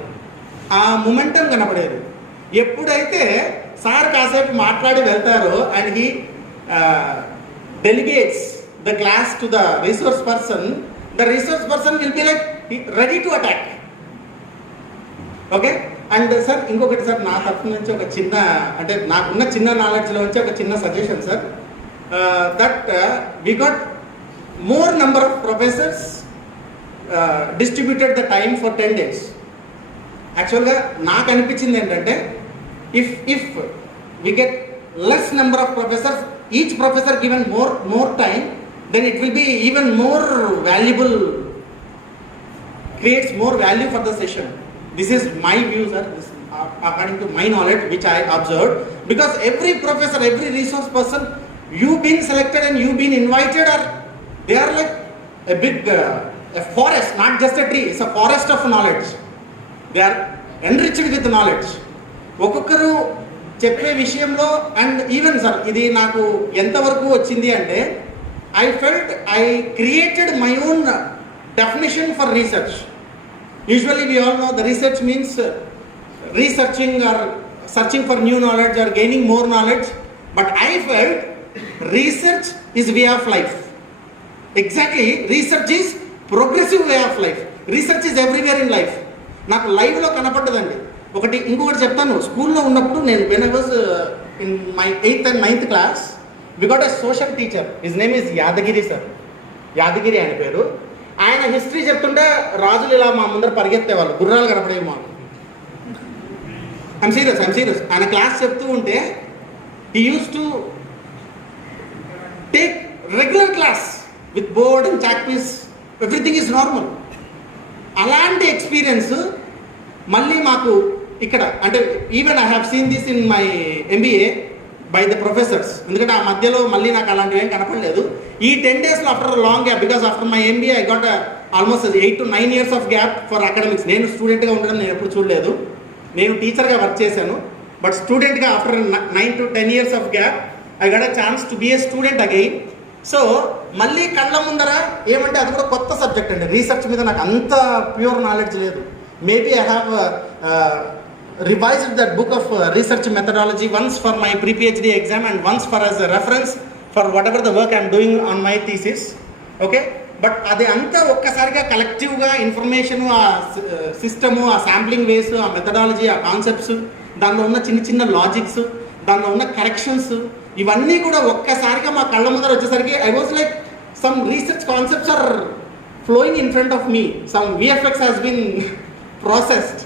ఆ మొమెంటం కనపడేది. ఎప్పుడైతే సార్ కాసేపు మాట్లాడి వెళ్తారో and he delegates the class to the resource person, the resource person will be like ready to attack. Okay. And sir ఇంకొకటి సార్, నా తరఫు నుంచి ఒక చిన్న, అంటే నాకున్న చిన్న నాలెడ్జ్లో నుంచి ఒక చిన్న suggestion sir. That we got more number of professors distributed the time for 10 days. యాక్చువల్గా నాకు అనిపించింది ఏంటంటే if we get less number of professors, each professor given more time, then it will be even more valuable, creates more value for the session. This is my view sir, this according to my knowledge which I observed. Because every professor, every resource person, you been selected and you been invited, or they are like a big a forest, not just a tree, it's a forest of knowledge. They are enriched with knowledge. ఒక్కొక్కరు చెప్పే విషయంలో, and even sir ఇది నాకు ఎంతవరకు వచ్చింది అంటే I felt I created my own definition for research. Usually we all know the research means researching or searching for new knowledge or gaining more knowledge, but I felt research is way of life. Exactly, research is progressive way of life. Research is everywhere in life. నాకు లైవ్లో కనపడ్డదండి. ఇంకొకటి చెప్తాను. స్కూల్లో ఉన్నప్పుడు నేను when I was in my 8th and 9th class, we got a social teacher, his name is Yadagiri sir. Yadagiri ఆయన పేరు. ఆయన హిస్టరీ చెప్తుంటే రాజులు ఇలా మా ముందర పరిగెత్తేవాళ్ళు, గుర్రాలు కనపడేవి మాకు. I'm serious. ఆయన క్లాస్ చెప్తూ ఉంటే he uses to take regular class with board and chalk piece, everything is normal. అలాంటి ఎక్స్పీరియన్స్ మళ్ళీ మాకు ఇక్కడ, అంటే even I have seen this in my MBA by the professors. ఎందుకంటే ఆ మధ్యలో మళ్ళీ నాకు అలాంటివి ఏం కనపడలేదు. ఈ 10 daysలో after long gap, because after my MBA I got almost 8 to 9 years of gap for academics. నేను స్టూడెంట్గా ఉండడం నేను ఎప్పుడు చూడలేదు. నేను టీచర్గా వర్క్ చేశాను, బట్ స్టూడెంట్గా after 9 to 10 years of gap I got a chance to be a student again. So మళ్ళీ కళ్ళ ముందర ఏమంటే అది కూడా కొత్త సబ్జెక్ట్ అండి. రీసెర్చ్ మీద నాకు అంత ప్యూర్ నాలెడ్జ్ లేదు. Maybe I have revised that book of research methodology once for my pre-PhD exam and once for as a reference for whatever the work I am doing on my thesis. Okay, but అది అంతా ఒక్కసారిగా కలెక్టివ్గా information, ఆ system, ఆ sampling వేస్, ఆ methodology, ఆ concepts, దానిలో ఉన్న చిన్న చిన్న లాజిక్స్, దానిలో ఉన్న కరెక్షన్స్, ఇవన్నీ కూడా ఒక్కసారిగా మా కళ్ళ ముందర వచ్చేసరికి I was like some research concepts or flowing in front of me, some VFX has been processed.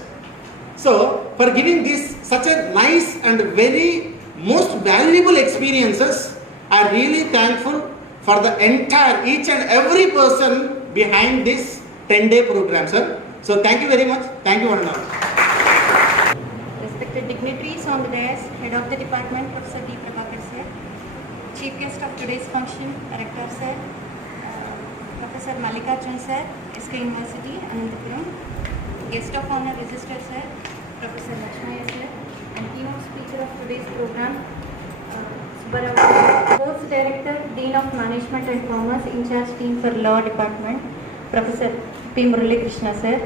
So for giving this such a nice and very most valuable experiences, I am really thankful for the entire each and every person behind this 10-day program, sir. So thank you very much. Thank you one and all. Respected dignitaries on the dais, head of the department, Professor D. Prabhakar sir, chief guest of today's function, Rector sir, Professor Mallikarjun sir, SKUniversity, Anantapur, guest of honor, Register sir, Professor Lakshmaya sir, and keynote speaker of today's program, Course Director, Dean of Management and Commerce, in charge team for Law Department, Professor P. Murali Krishna sir,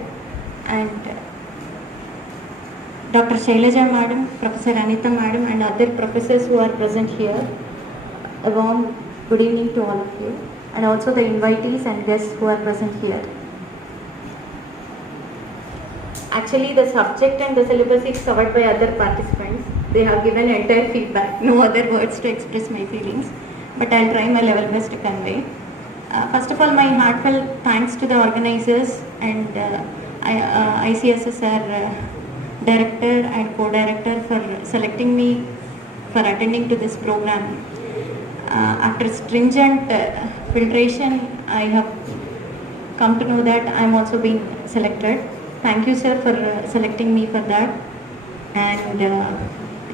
and Dr. Shailaja madam, Professor Anita madam, and other professors who are present here. A warm good evening to all of you, and also the invitees and guests who are present here. Actually, the subject and the syllabus is covered by other participants. They have given entire feedback, no other words to express my feelings, but I'll try my level best to convey. First of all, my heartfelt thanks to the organizers and ICSSR director and co-director for selecting me for attending to this program. After stringent filtration, I have come to know that I am also being selected. Thank you, sir, for selecting me for that. And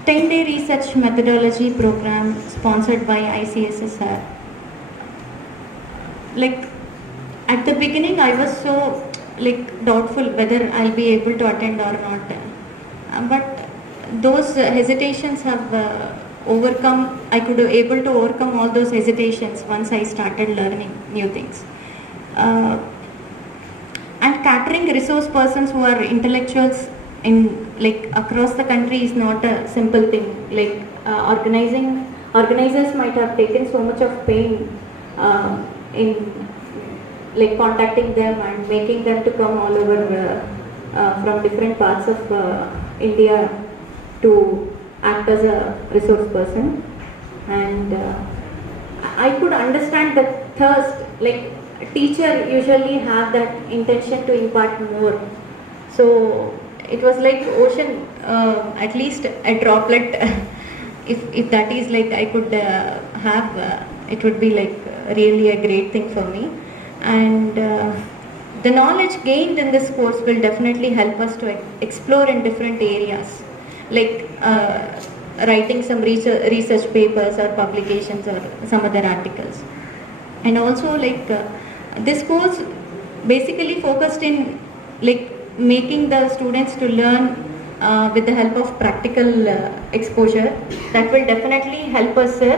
10-day research methodology program sponsored by ICSSR. Like at the beginning, I was so doubtful whether I'll be able to attend or not. But those hesitations have overcome. I could be able to overcome all those hesitations once I started learning new things. And catering resource persons who are intellectuals in across the country is not a simple thing. Organizers might have taken so much of pain in contacting them and making them to come all over from different parts of India to act as a resource person. And I could understand the thirst. Teacher usually have that intention to impart more. So it was like ocean, at least a droplet. If that is I could have, it would be really a great thing for me. And the knowledge gained in this course will definitely help us to explore in different areas, writing some research papers or publications or some other articles. And also this course basically focused in making the students to learn with the help of practical exposure. That will definitely help us, sir.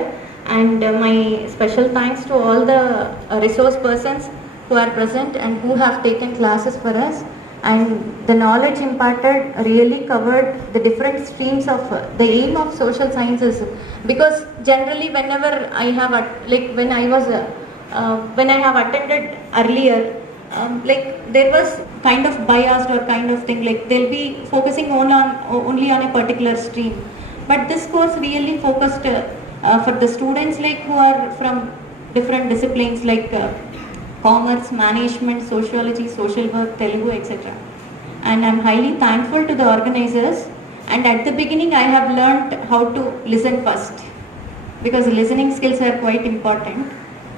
And my special thanks to all the resource persons who are present and who have taken classes for us. And the knowledge imparted really covered the different streams of the aim of social sciences. Because generally whenever I have when I have attended earlier, there was kind of biased or kind of thing, they'll be focusing only on a particular stream. But this course really focused for the students who are from different disciplines commerce, management, sociology, social work, Telugu, etc. And I'm highly thankful to the organizers. And at the beginning, I have learned how to listen first, because listening skills are quite important.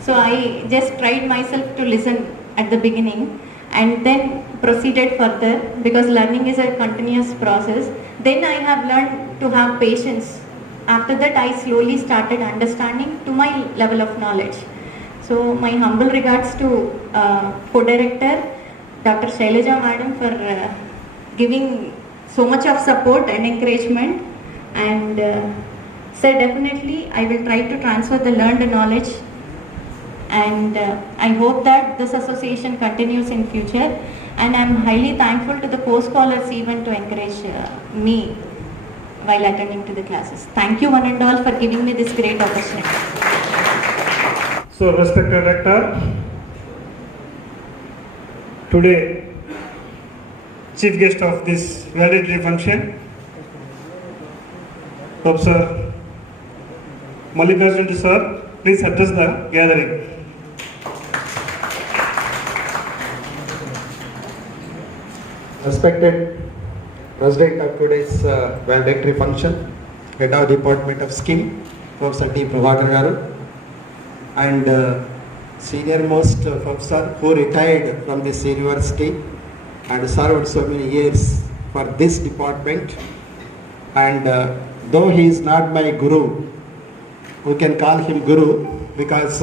So I just tried myself to listen at the beginning and then proceeded further, because learning is a continuous process. Then I have learned to have patience. After that, I slowly started understanding to my level of knowledge. So my humble regards to co-director Dr. Shailaja madam for giving so much of support and encouragement. And sir, definitely I will try to transfer the learned knowledge and I hope that this association continues in future, and I'm highly thankful to the co-scholars even to encourage me while attending to the classes. Thank you one and all for giving me this great opportunity. So, respected rector, today chief guest of this valedictory function, Professor Mallikarjun sir, please address the gathering. Respected President of today's valedictory function, Head of Department of Skim, Professor D. Prabhakar Garu, and senior most professor who retired from this university and served so many years for this department. And though he is not my guru, we can call him guru because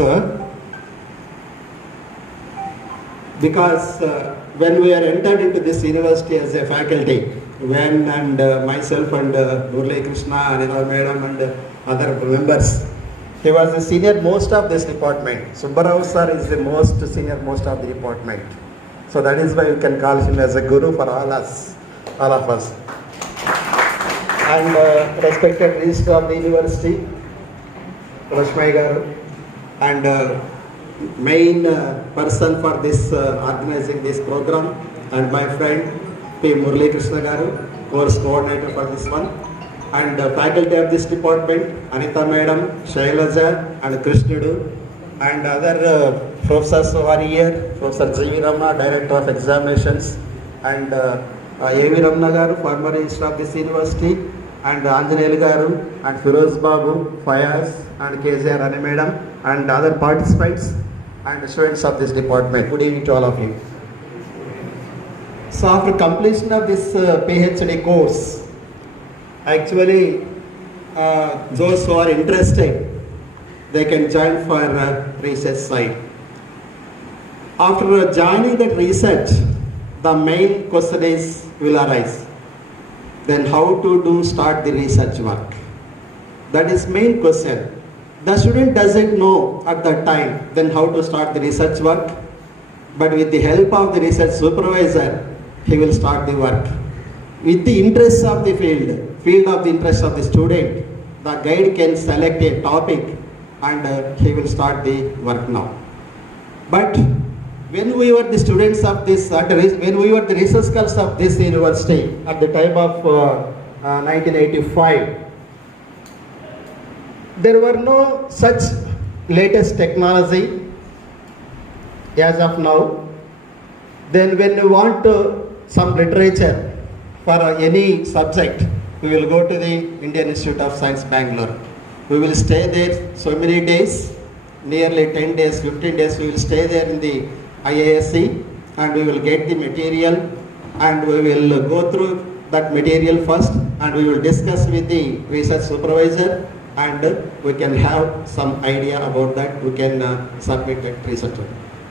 when we are entered into this university as a faculty, when and myself and Murali Krishna, Anita madam and other members, he was the senior most of this department. Subbarao sir is the most senior most of the department. So that is why you can call him as a guru for all of us. And respected registrar of the university, Rashmai Garu, and main person for this organizing this program, and my friend P. Murali Krishna Garu, course coordinator for this one, and faculty of this department, Anita madam, Shailaja and Krishnudu, and other professors who are here, Professor G.V. Ramna, Director of Examinations, and A.V. Ramna Garu, former registrar of this university, and Anjaneyal Garu, and Firoz Babu, Fayaz, and K.Z.R. Rani madam, and other participants and students of this department. Good evening to all of you. So after completion of this PhD course, actually those who are interested, they can join for research side. After joining that research, the main question will arise. Then how to start the research work? That is main question. The student doesn't know at that time then how to start the research work, but with the help of the research supervisor, he will start the work. With the interest of the field of the interest of the student, the guide can select a topic and he will start the work now. But when we were the students of this, when we were the research scholars of this university at the time of 1985, there were no such latest technology as of now. Then when we want some literature for any subject, we will go to the Indian Institute of Science, Bangalore. We will stay there so many days, nearly 10 days, 15 days, we will stay there in the IISc and we will get the material and we will go through that material first and we will discuss with the research supervisor and we can have some idea about that, we can submit that research.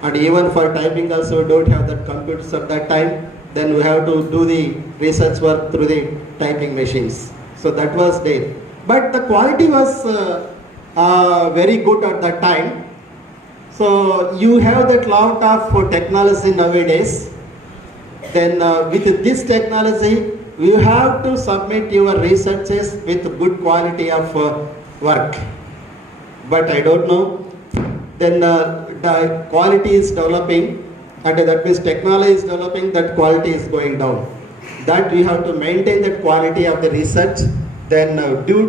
And even for typing also we don't have that computers at that time, then we have to do the research work through the typing machines. So that was there. But the quality was very good at that time. So you have that lot of technology nowadays. Then with this technology, you have to submit your researches with good quality of work. But I don't know. Then the quality is developing, and that means technology is developing, that quality is going down. That we have to maintain that quality of the research. Then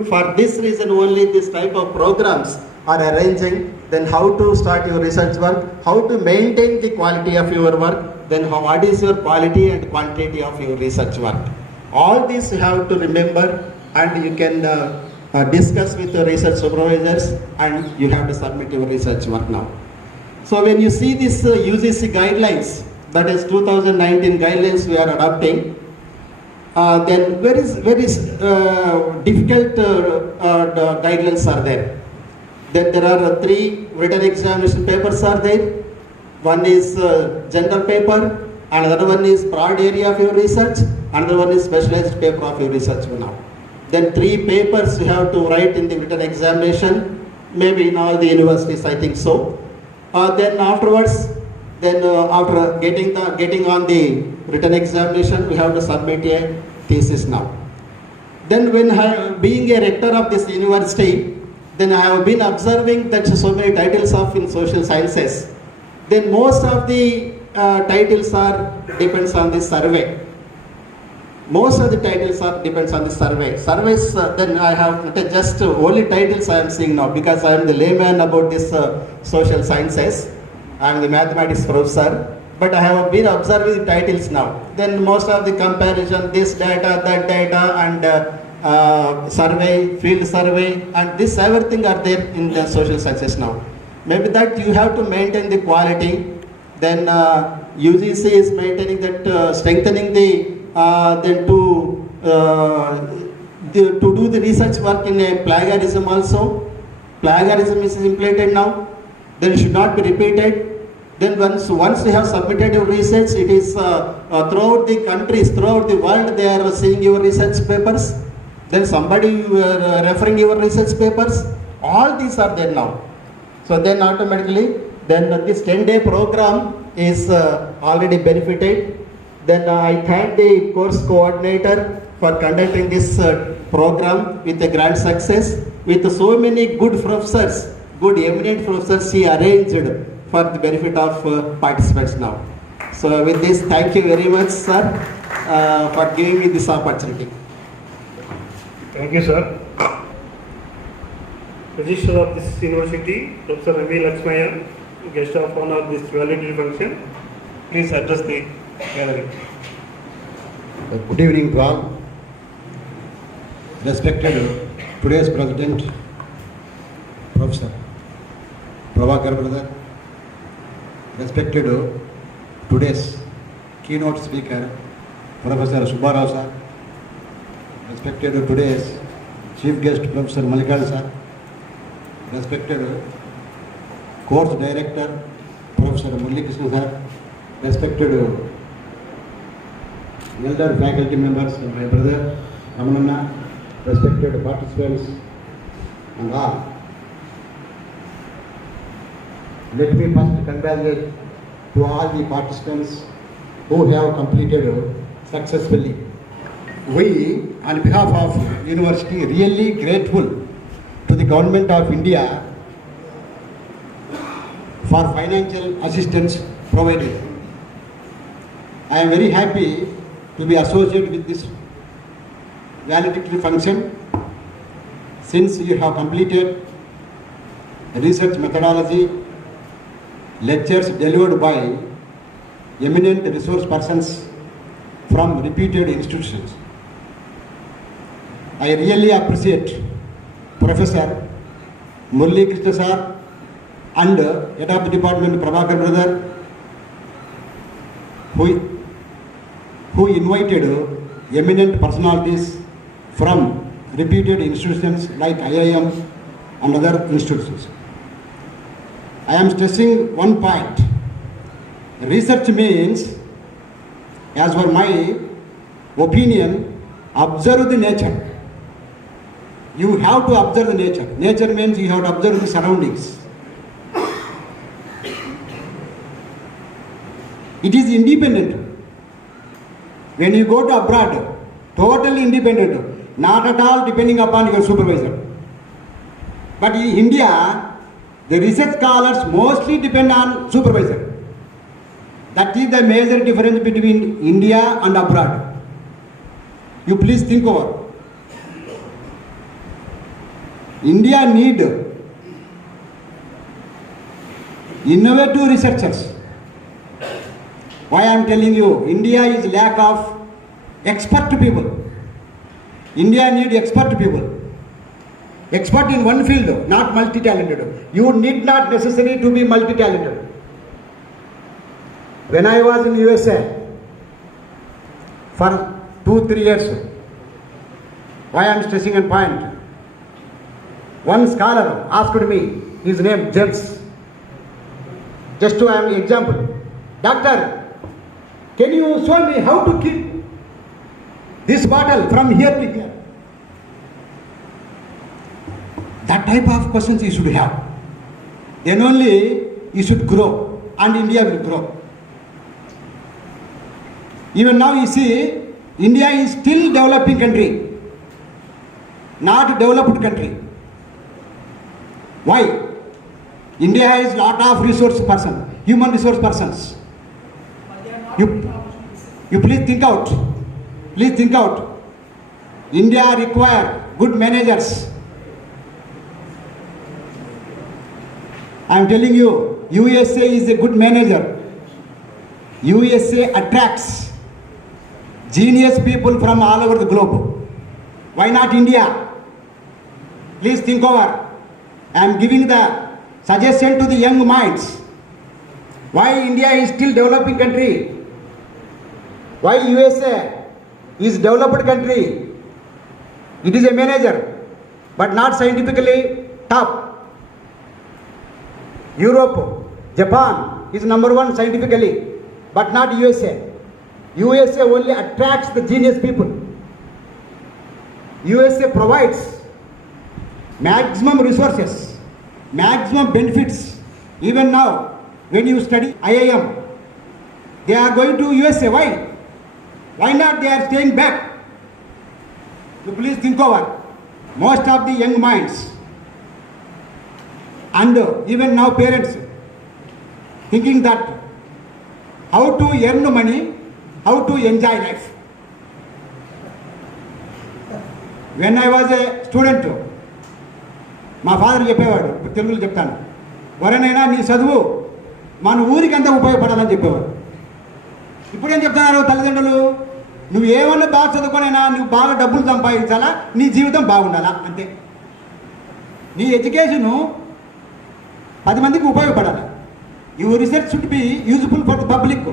for this reason only this type of programs are arranging. Then how to start your research work, how to maintain the quality of your work, then what is your quality and quantity of your research work. All this you have to remember, and you can discuss with the research supervisors, and you have to submit your research work now. So when you see this UGC guidelines, that is 2019 guidelines we are adopting, then very difficult guidelines are there. Then there are 3 written examination papers are there. One is general paper, another one is broad area of your research, another one is specialized paper of your research now. Then 3 papers you have to write in the written examination, maybe in all the universities I think so. Then afterwards, after getting on the written examination, we have to submit a thesis now. Then being a rector of this university, then I have been observing that so many titles of in social sciences. Then most of the titles are depends on the survey. Most of the titles are depends on the survey. Surveys, then I have not just only titles I am seeing now, because I am the layman about this social sciences. I am the mathematics professor, but I have been observing the titles now. Then most of the comparison, this data, that data, and survey, field survey, and this everything are there in the social sciences now. Maybe that you have to maintain the quality. Then UGC is maintaining that, strengthening the then to do the research work in a plagiarism also. Plagiarism is implemented now. Then it should not be repeated. Then once you have submitted your research, it is throughout the countries, throughout the world, they are seeing your research papers. Then somebody referring your research papers. All these are there now. So then automatically, then this 10-day program is already benefited. Then I thank the course coordinator for conducting this program with a grand success. With so many good professors, good eminent professors he arranged for the benefit of participants now. So with this, thank you very much, sir, for giving me this opportunity. Thank you, sir. Registrar of this university, Professor M. Lakshmaya, guest of honor of this valedictory function. Please address the gathering. Good evening to all. Respected today's President, Professor Prabhakar brother. Respected today's keynote speaker, Professor Subbarao sir. Respected today's chief guest, Professor Malikal sir. Respected course director, Professor Murali Krishna sir. Respected elder faculty members, my brother Ramananna, respected participants and all. Let me first congratulate to all the participants who have completed successfully. We, on behalf of university, really grateful to the Government of India for financial assistance provided. I am very happy to be associated with this valedictory function, since you have completed research methodology, lectures delivered by eminent resource persons from reputed institutions. I really appreciate Professor Murali Krishna sir and Head of the Department Prabhakar brother, who invited eminent personalities from reputed institutions like IIM and other institutions. I am stressing one point. Research means, as per my opinion, observe the nature. You have to observe the nature. Nature means you have to observe the surroundings. It is independent. When you go to abroad, totally independent, not at all depending upon your supervisor. But in India, the research scholars mostly depend on supervisor. That is the major difference between India and abroad. You please think over. India need innovative researchers. Why I am telling you, India is lack of expert people. India need expert people. Expert in one field, not multi-talented. You need not necessarily to be multi-talented. When I was in USA for 2-3 years, why I am stressing a point? One scholar asked me, his name James. Just to have an example. Doctor, can you show me how to keep this bottle from here to here? That type of questions you should have. Then only you should grow and India will grow. Even now you see, India is still developing country, not developed country. Why? India has lot of human resource persons. You please think out. Please think out. India require good managers. I am telling you, USA is a good manager. USA attracts genius people from all over the globe. Why not India? Please think over. I am giving the suggestion to the young minds. Why India is still developing country? Why USA is developed country? It is a manager, but not scientifically top. Europe, Japan is number one scientifically, but not USA. USA only attracts the genius people. USA provides maximum resources, maximum benefits. Even now, when you study IIM, they are going to USA. Why? Why not they are staying back? So please think over. Most of the young minds and even now parents thinking that how to earn money, how to enjoy life. When I was a student, మా father చెప్పేవాడు, తెలుగులో చెప్తాను, ఎవరైనా నీ చదువు మన ఊరికి అంతా ఉపయోగపడాలని చెప్పేవాడు. ఇప్పుడు ఏం చెప్తున్నారు తల్లిదండ్రులు, నువ్వు ఏమన్నా బాగా చదువుకోనైనా నువ్వు బాగా డబ్బులు సంపాదించాలా, నీ జీవితం బాగుండాలా, అంతే. నీ ఎడ్యుకేషను 10 మందికి ఉపయోగపడాలి. Your research should be useful for the public,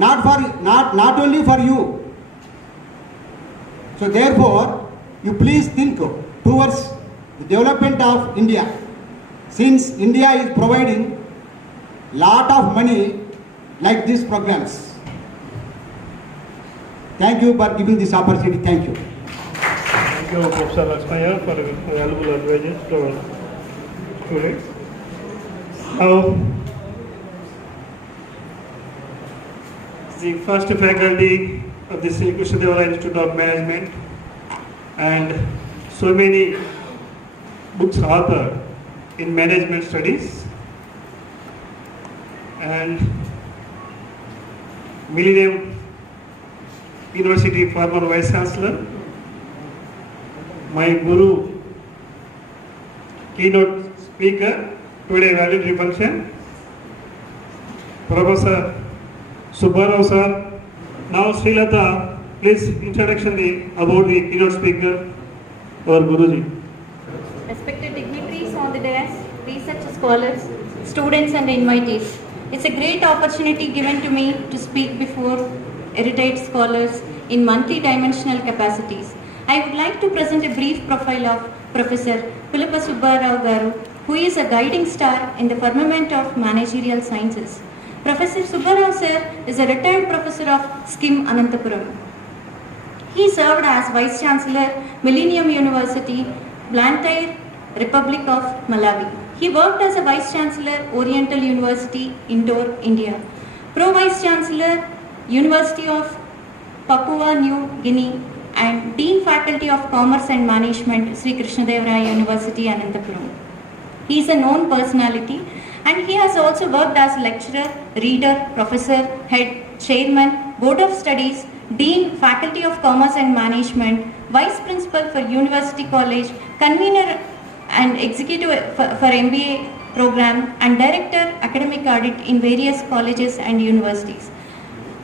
not only for you. So therefore, you please think towards the development of India. Since India is providing lot of money like these programs. Thank you for giving this opportunity. Thank you. Thank you, Professor Lakshmaya, for valuable advices to our students. Now, the first faculty of the Sri Krishna Devaraya Institute of Management, and so many books authored in management studies, and Millennium University former Vice Chancellor, my Guru, keynote speaker, today valedictory function, Professor Subbarao sir. Now Srilata, please introduction about the keynote speaker, our Guruji. Respected dignitaries on the dais, research scholars, students and invitees. It's a great opportunity given to me to speak before erudite scholars in multi-dimensional capacities. I would like to present a brief profile of Professor Pulapa Subbarao Garu, who is a guiding star in the firmament of managerial sciences. Professor Subbarao sir is a retired professor of SKIM Anantapuram. He served as Vice Chancellor, Millennium University, Blantyre, Republic of Malawi. He worked as a Vice Chancellor, Oriental University, Indore, India. Pro Vice Chancellor, University of Papua New Guinea, and Dean Faculty of Commerce and Management, Sri Krishna Devaraya University, Anantapuram. He is a known personality, and he has also worked as lecturer, reader, professor, head, chairman, board of studies, dean, faculty of commerce and management, vice principal for University College, convener and executive for MBA program, and director academic audit in various colleges and universities.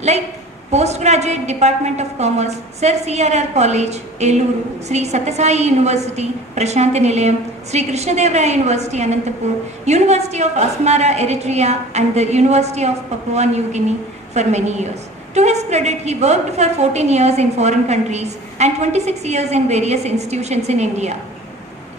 Like postgraduate Department of Commerce, Sir CRR College, Eluru, Sri Satyasai University, Prashanti Nilayam, Sri Krishna Devaraya University, Anantapur, University of Asmara, Eritrea, and the University of Papua New Guinea for many years. To his credit, he worked for 14 years in foreign countries and 26 years in various institutions in India.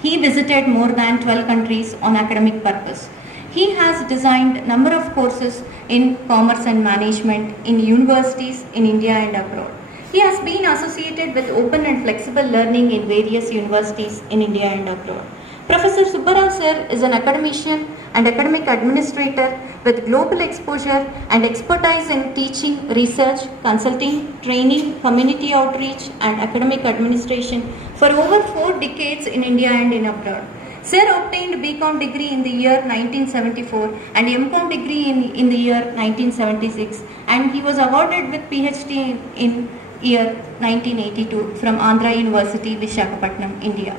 He visited more than 12 countries on academic purpose. He has designed number of courses in commerce and management in universities in India and abroad. He has been associated with open and flexible learning in various universities in India and abroad. Professor Subbarao sir is an academician and academic administrator with global exposure and expertise in teaching, research, consulting, training, community outreach and academic administration for over 4 decades in India and in abroad. Sir obtained BCom degree in the year 1974 and MCom degree in the year 1976, and he was awarded with PhD in year 1982 from Andhra University, Visakhapatnam, India.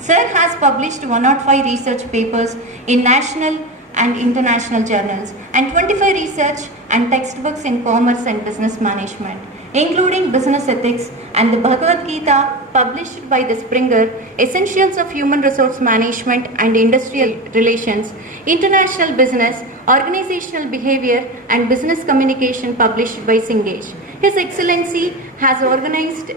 Sir has published 105 research papers in national and international journals and 25 research and textbooks in commerce and business management, including business ethics and the Bhagavad Gita published by the Springer, Essentials of Human Resource Management and Industrial Relations, International Business, Organizational Behavior and Business Communication published by Singage. His Excellency has organized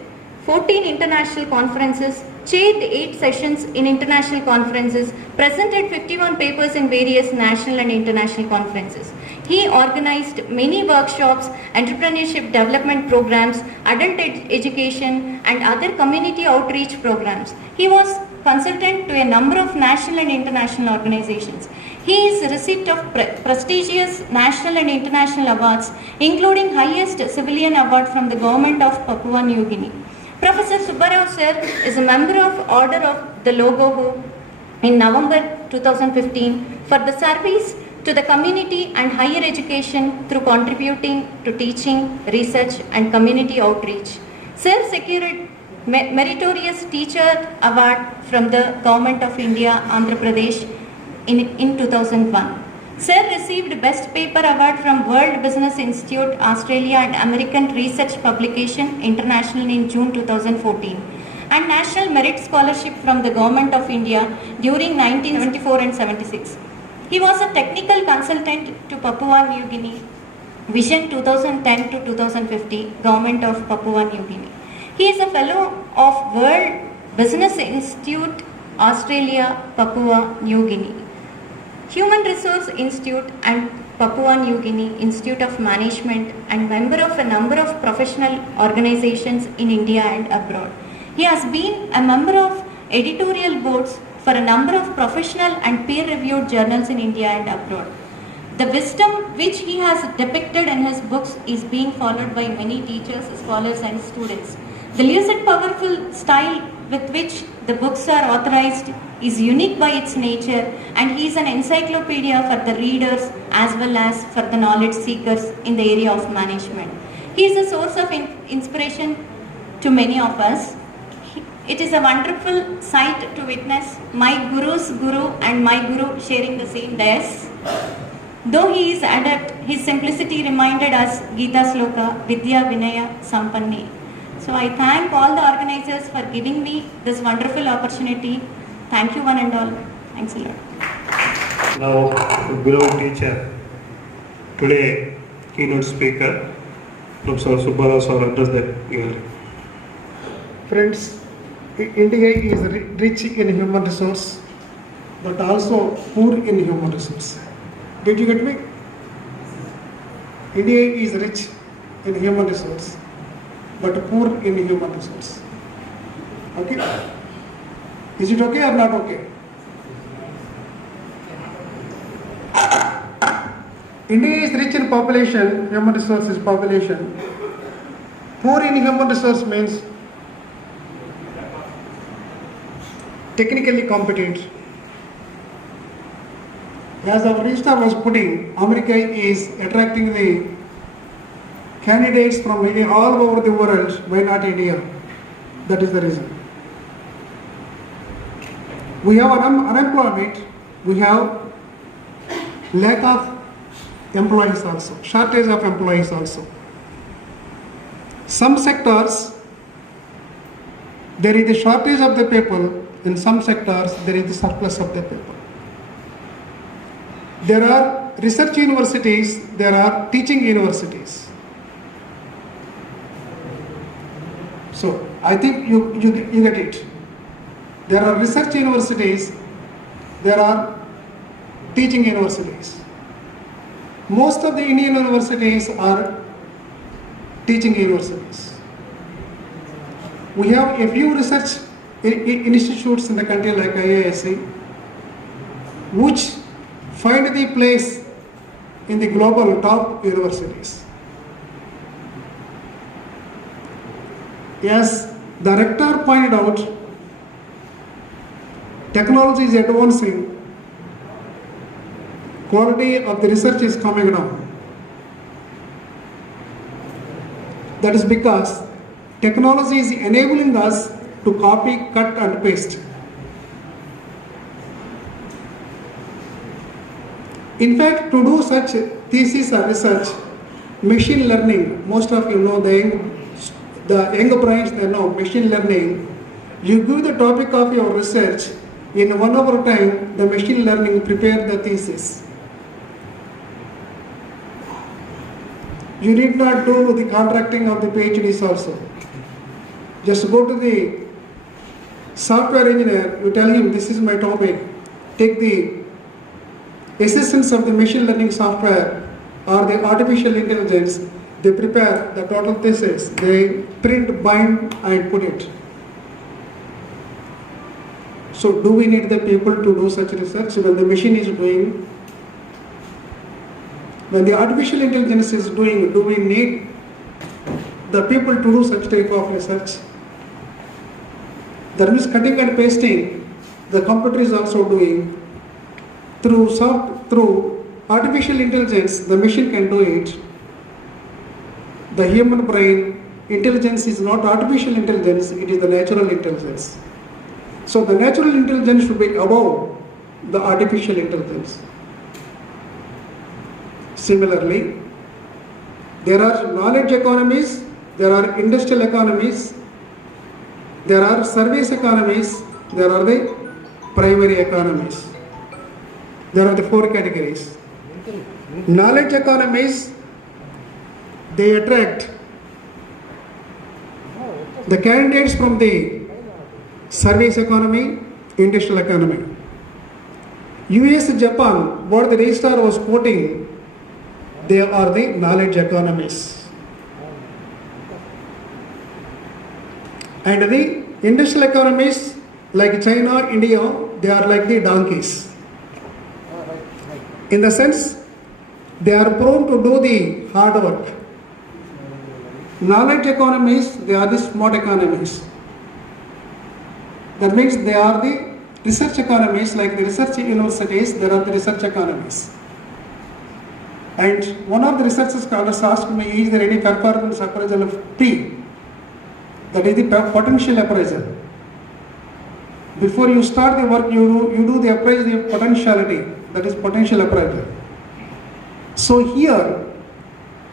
14 international conferences, chaired 8 sessions in international conferences, presented 51 papers in various national and international conferences. He organized many workshops, entrepreneurship development programs, adult education and other community outreach programs. He was consultant to a number of national and international organizations. He is a recipient of prestigious national and international awards, including highest civilian award from the government of Papua New Guinea. Professor Subbarao sir is a member of Order of the Logo in November 2015 for the service to the community and higher education through contributing to teaching, research and community outreach. Sir secured Meritorious Teacher Award from the Government of India, Andhra Pradesh in 2001. Sir received Best Paper Award from World Business Institute, Australia and American Research Publication International in June 2014 and National Merit Scholarship from the Government of India during 1974 and 76. He was a technical consultant to Papua New Guinea, Vision 2010 to 2050, Government of Papua New Guinea. He is a fellow of World Business Institute, Australia, Papua New Guinea, Human Resource Institute and Papua New Guinea Institute of Management and member of a number of professional organizations in India and abroad. He has been a member of editorial boards for a number of professional and peer-reviewed journals in India and abroad. The wisdom which he has depicted in his books is being followed by many teachers, scholars and students. The lucid, powerful style with which the books are authorized is unique by its nature, and he is an encyclopedia for the readers as well as for the knowledge seekers in the area of management. He is a source of inspiration to many of us. It is a wonderful sight to witness my guru's guru and my guru sharing the same dais. Though he is adept, his simplicity reminded us Gita Sloka, Vidya Vinaya Sampanni. So I thank all the organizers for giving me this wonderful opportunity. Thank you one and all. Thanks a lot. Now, beloved teacher, today keynote speaker, Professor Subbarao sir address the gathering. Friends, India is rich in human resource, but also poor in human resource. Did you get me? India is rich in human resource, but poor in human resource. Okay? Is it okay or not okay? India is rich in population, human resources population. Poor in human resource means technically competent. As our registrar was putting, America is attracting the candidates from all over the world, why not India? That is the reason. We have unemployment, we have lack of employees also, shortage of employees also. Some sectors, there is a shortage of the people, in some sectors there is a surplus of the people. There are research universities, there are teaching universities. So I think you get it. There are research universities, there are teaching universities. Most of the Indian universities are teaching universities. We have a few research institutes in the country like IISc, which find the place in the global top universities. As the rector pointed out, technology is advancing, quality of the research is coming down. That is because technology is enabling us to copy, cut and paste. In fact, to do such thesis or research, machine learning, most of you know the young brains, they know machine learning. You give the topic of your research, in 1 hour time, the machine learning prepare the thesis. You need not do the contracting of the PhDs also. Just go to the software engineer, you tell him this is my topic, take the assistance of the machine learning software or the artificial intelligence, they prepare the total thesis, they print, bind and put it. So do we need the people to do such research when the machine is doing? When the artificial intelligence is doing, do we need the people to do such type of research? That means cutting and pasting, the computer is also doing. Through artificial intelligence, the machine can do it. The human brain intelligence is not artificial intelligence, it is the natural intelligence. So the natural intelligence should be above the artificial intelligence. Similarly, there are knowledge economies, there are industrial economies, there are service economies, there are the primary economies. There are the 4 categories. Knowledge economies, they attract the candidates from the service economy, industrial economy. US, Japan, what the registrar was quoting, they are the knowledge economies. And the industrial economies like China, India, they are like the donkeys. In the sense, they are prone to do the hard work. Knowledge economies, they are the smart economies. That means they are the research economies, like the research universities, there are the research economies. And one of the research scholars asked me, is there any performance appraisal of P? That is the potential appraisal. Before you start the work, you do the appraisal of potentiality, that is potential appraisal. So here,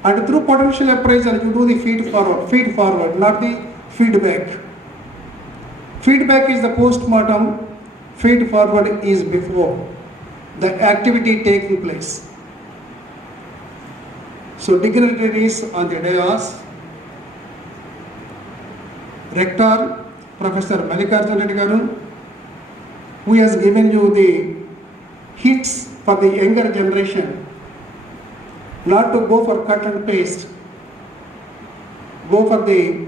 and through potential appraisal, you do the feed forward, not the feedback. Feedback is the post-mortem, feed forward is before the activity taking place. So dignitaries on the dais, Rector Professor Mallikarjuna Reddy Garu, who has given you the hits for the younger generation, not to go for cut and paste, go for the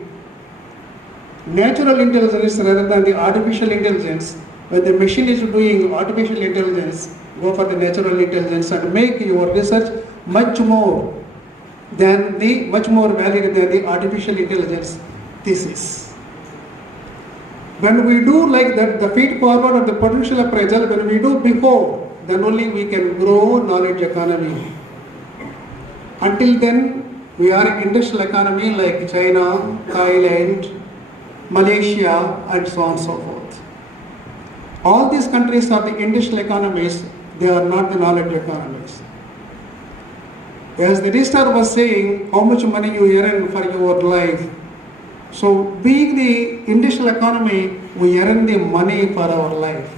natural intelligence rather than the artificial intelligence. When the machine is doing artificial intelligence, go for the natural intelligence and make your research much more valid than the artificial intelligence thesis. When we do like that, the feed forward or the potential appraisal, when we do before, then only we can grow knowledge economy. Until then, we are industrial economy like China, Thailand, Malaysia, and so on and so forth. All these countries are the industrial economies, they are not the knowledge economies. As the registrar was saying, how much money you earn for your life. So being the industrial economy, we earn the money for our life.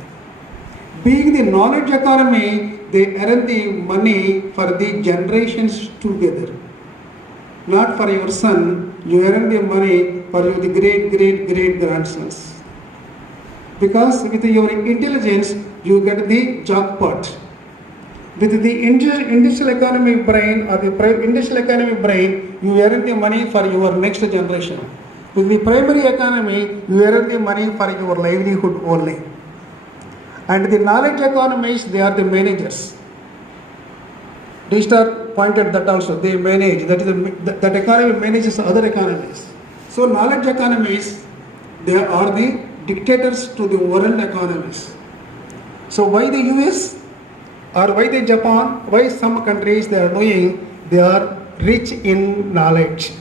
Being the knowledge economy, they earn the money for the generations together. Not for your son, you earn the money for the great grandsons. Because with your intelligence, you get the jackpot. With the industrial economy brain or the industrial economy brain, you earn the money for your next generation. With the primary economy, you earn the money for your livelihood only. And the knowledge economies, they are the managers. D-Star pointed that also, they manage, that economy manages other economies. So knowledge economies, they are the dictators to the world economies. So why the US or why the Japan, why some countries they are doing, they are rich in knowledge.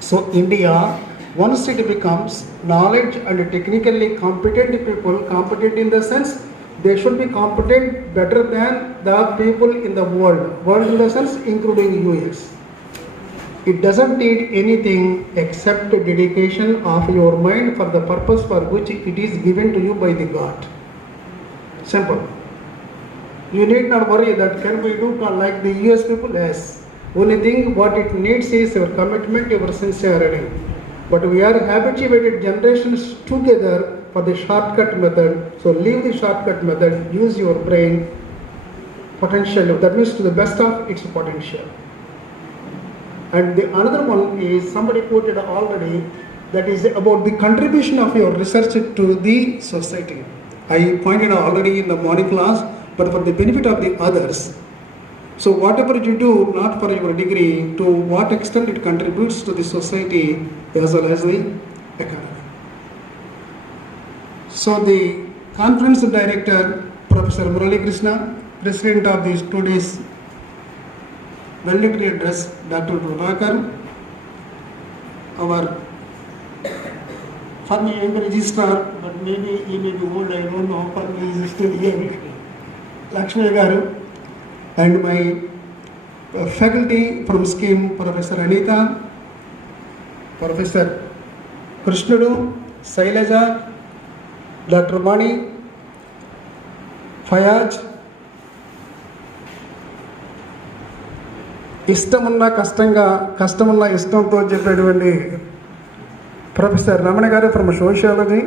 So India, once it becomes knowledge and technically competent people, competent in the sense they should be competent better than the people in the world. World in the sense including US. It doesn't need anything except dedication of your mind for the purpose for which it is given to you by the God. Simple. You need not worry that can we do like the US people? Yes. Only thing what it needs is your commitment, your sincerity. But we are habituated generations together for the shortcut method. So leave the shortcut method, use your brain potential. That means to the best of its potential. And the another one is somebody quoted already, that is about the contribution of your research to the society. I pointed out already in the morning class, but for the benefit of the others. So whatever you do, not for your degree, to what extent it contributes to the society as well as the economy. So the conference director, Professor Murali Krishna, president of the today's valedictory address, Dr. Prabhakar, our for me I am a registrar, but maybe he may be old, I don't know, for me he is still here, Lakshmi Garu, and my faculty from SKIM, Professor Anita, Professor Krishnadu, Sailaja, Dr. Mani, Fayaj, ఇష్టమున్న కష్టమున్న ఇష్టంతో చెప్పేటువంటి professor Ramana గారు from sociology,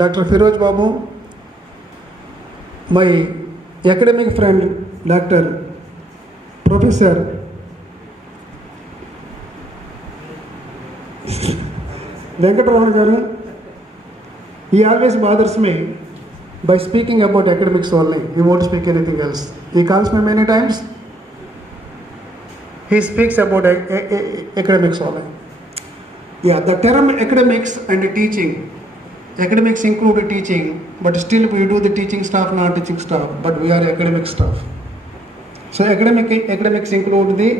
doctor Firoz Babu, my academic friend doctor professor Venkataramana గారు. He always bothers me by speaking about academics only. He won't speak anything else. He calls me many times. He speaks about academics only. Yeah, the term academics and teaching. Academics include teaching, but still we do the teaching staff, not teaching staff, but we are academic staff. So academics include the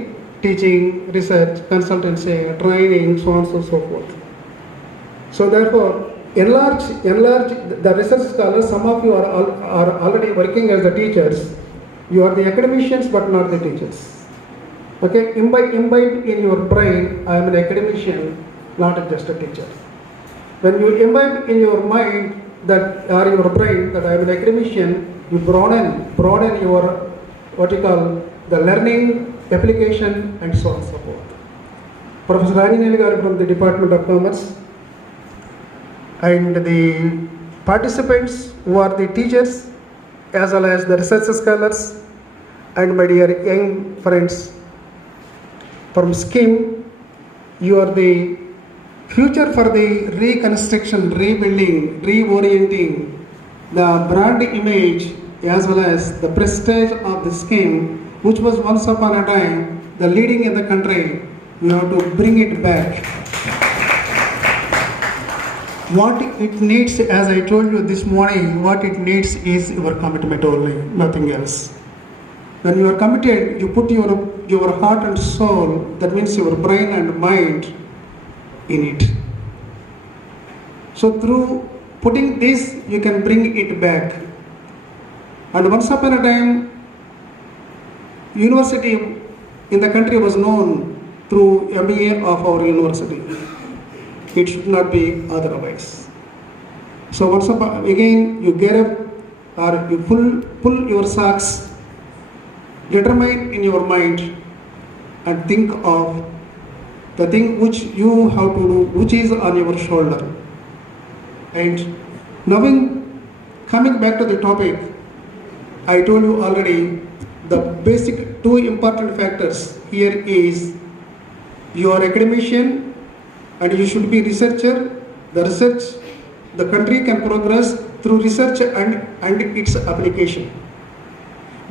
teaching, research, consultancy, training, so on and so forth. So therefore, enlarge the research scholars. Some of you are already working as the teachers. You are the academicians, but not the teachers. Okay, imbibe in your brain, I am an academician, not just a teacher. When you imbibe in your mind that, or your brain, that I am an academician, you broaden your, what you call, the learning, application, and so on and so forth. Professor Anjaneyulu garu from the Department of Commerce, and the participants who are the teachers as well as the research scholars, and my dear young friends from SKIM, you are the future for the reconstruction, rebuilding, reorienting the brand image as well as the prestige of the SKIM, which was once upon a time the leading in the country. We have to bring it back. What it needs, as I told you this morning, what it needs is your commitment only, nothing else. When you are committed, you put your heart and soul, that means your brain and mind, in it. So through putting this, you can bring it back. And once upon a time, university in the country was known through MBA of our university. It should not be otherwise. So once again, you get up or you pull your socks, determine in your mind and think of the thing which you have to do, which is on your shoulder. And knowing, coming back to the topic, I told you already the basic two important factors here is you are academician and you should be researcher. The research, the country can progress through research and its application.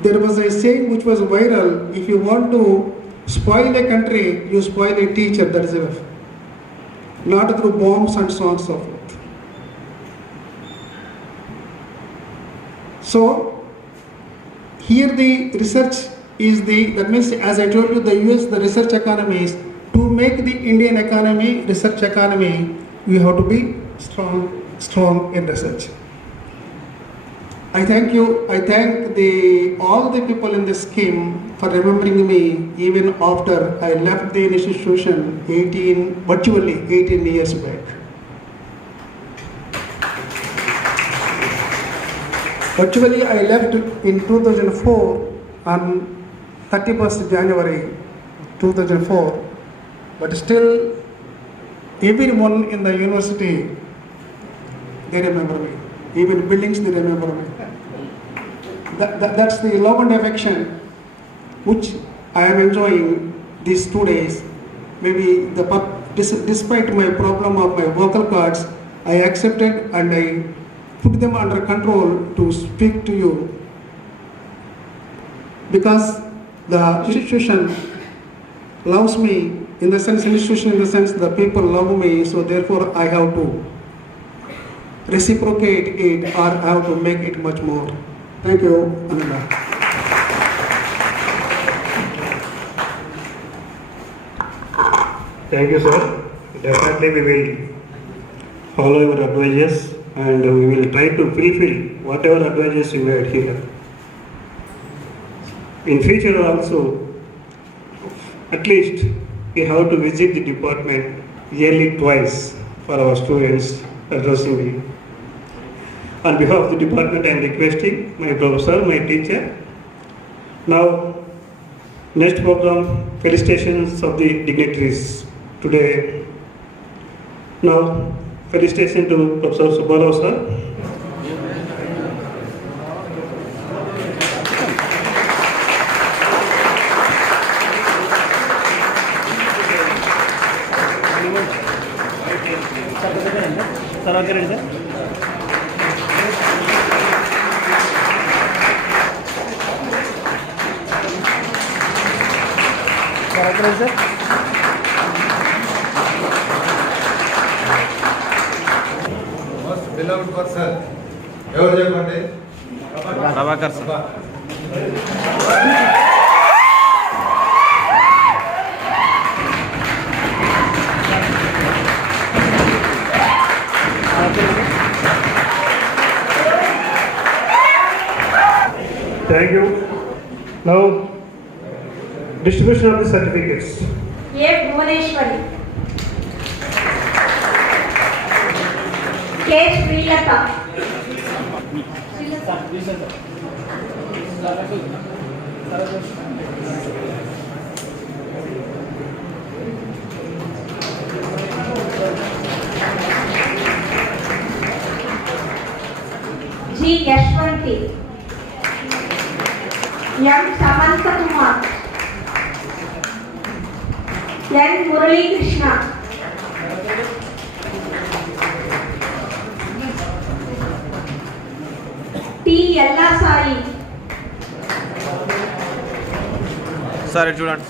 There was a saying which was viral: if you want to spoil a country, you spoil a teacher. That is enough. Not through bombs and so on and so forth. So here the research is that means, as I told you, the US, the research economy is to make the Indian economy, research economy, we have to be strong in research. I thank you. I thank all the people in the scheme for remembering me even after I left the institution virtually 18 years back. Virtually I left in 2004 on 31st January 2004, but still everyone in the university, they remember me. Even buildings, they remember me. That's the love and affection which I am enjoying these 2 days. Maybe despite my problem of my vocal cords, I accepted and I put them under control to speak to you, because the institution loves me, in the sense the people love me, so therefore I have to reciprocate it, or I have to make it much more. Thank you, Ananda. Thank you, sir. Definitely we will follow your advices and we will try to fulfill whatever advices you made here. In future also, at least we have to visit the department yearly twice for our students addressing me. On behalf of the department, I am requesting my professor, my teacher. Now, next program, felicitations of the dignitaries today. Now, felicitation to Professor Subbarao sir. Most beloved person, ఎవరు చెప్పండి? Prabhakar sir. Thank you. Now, distribution of the certificates. A. Bhuvaneshwari, K. Srilata, G. Yashwanti, M. Samantha Kumar, N. Murali Krishna, T. Yella Sai, సరే చూడండి.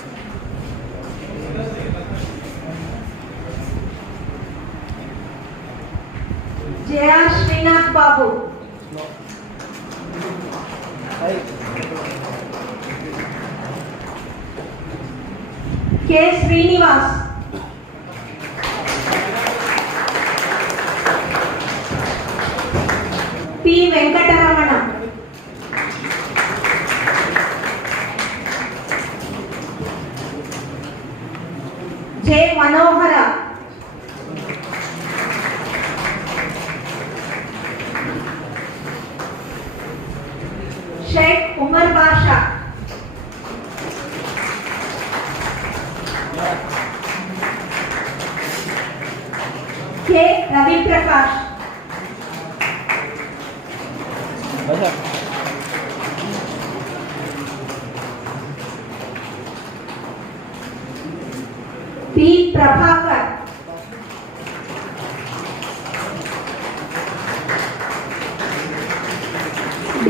J.R. Srinath Babu, K. Srinivas, P. Venkataramanan, J. Manohara, Sheikh Umar Basha, K. Ravi Prakash, P. Prabhakar,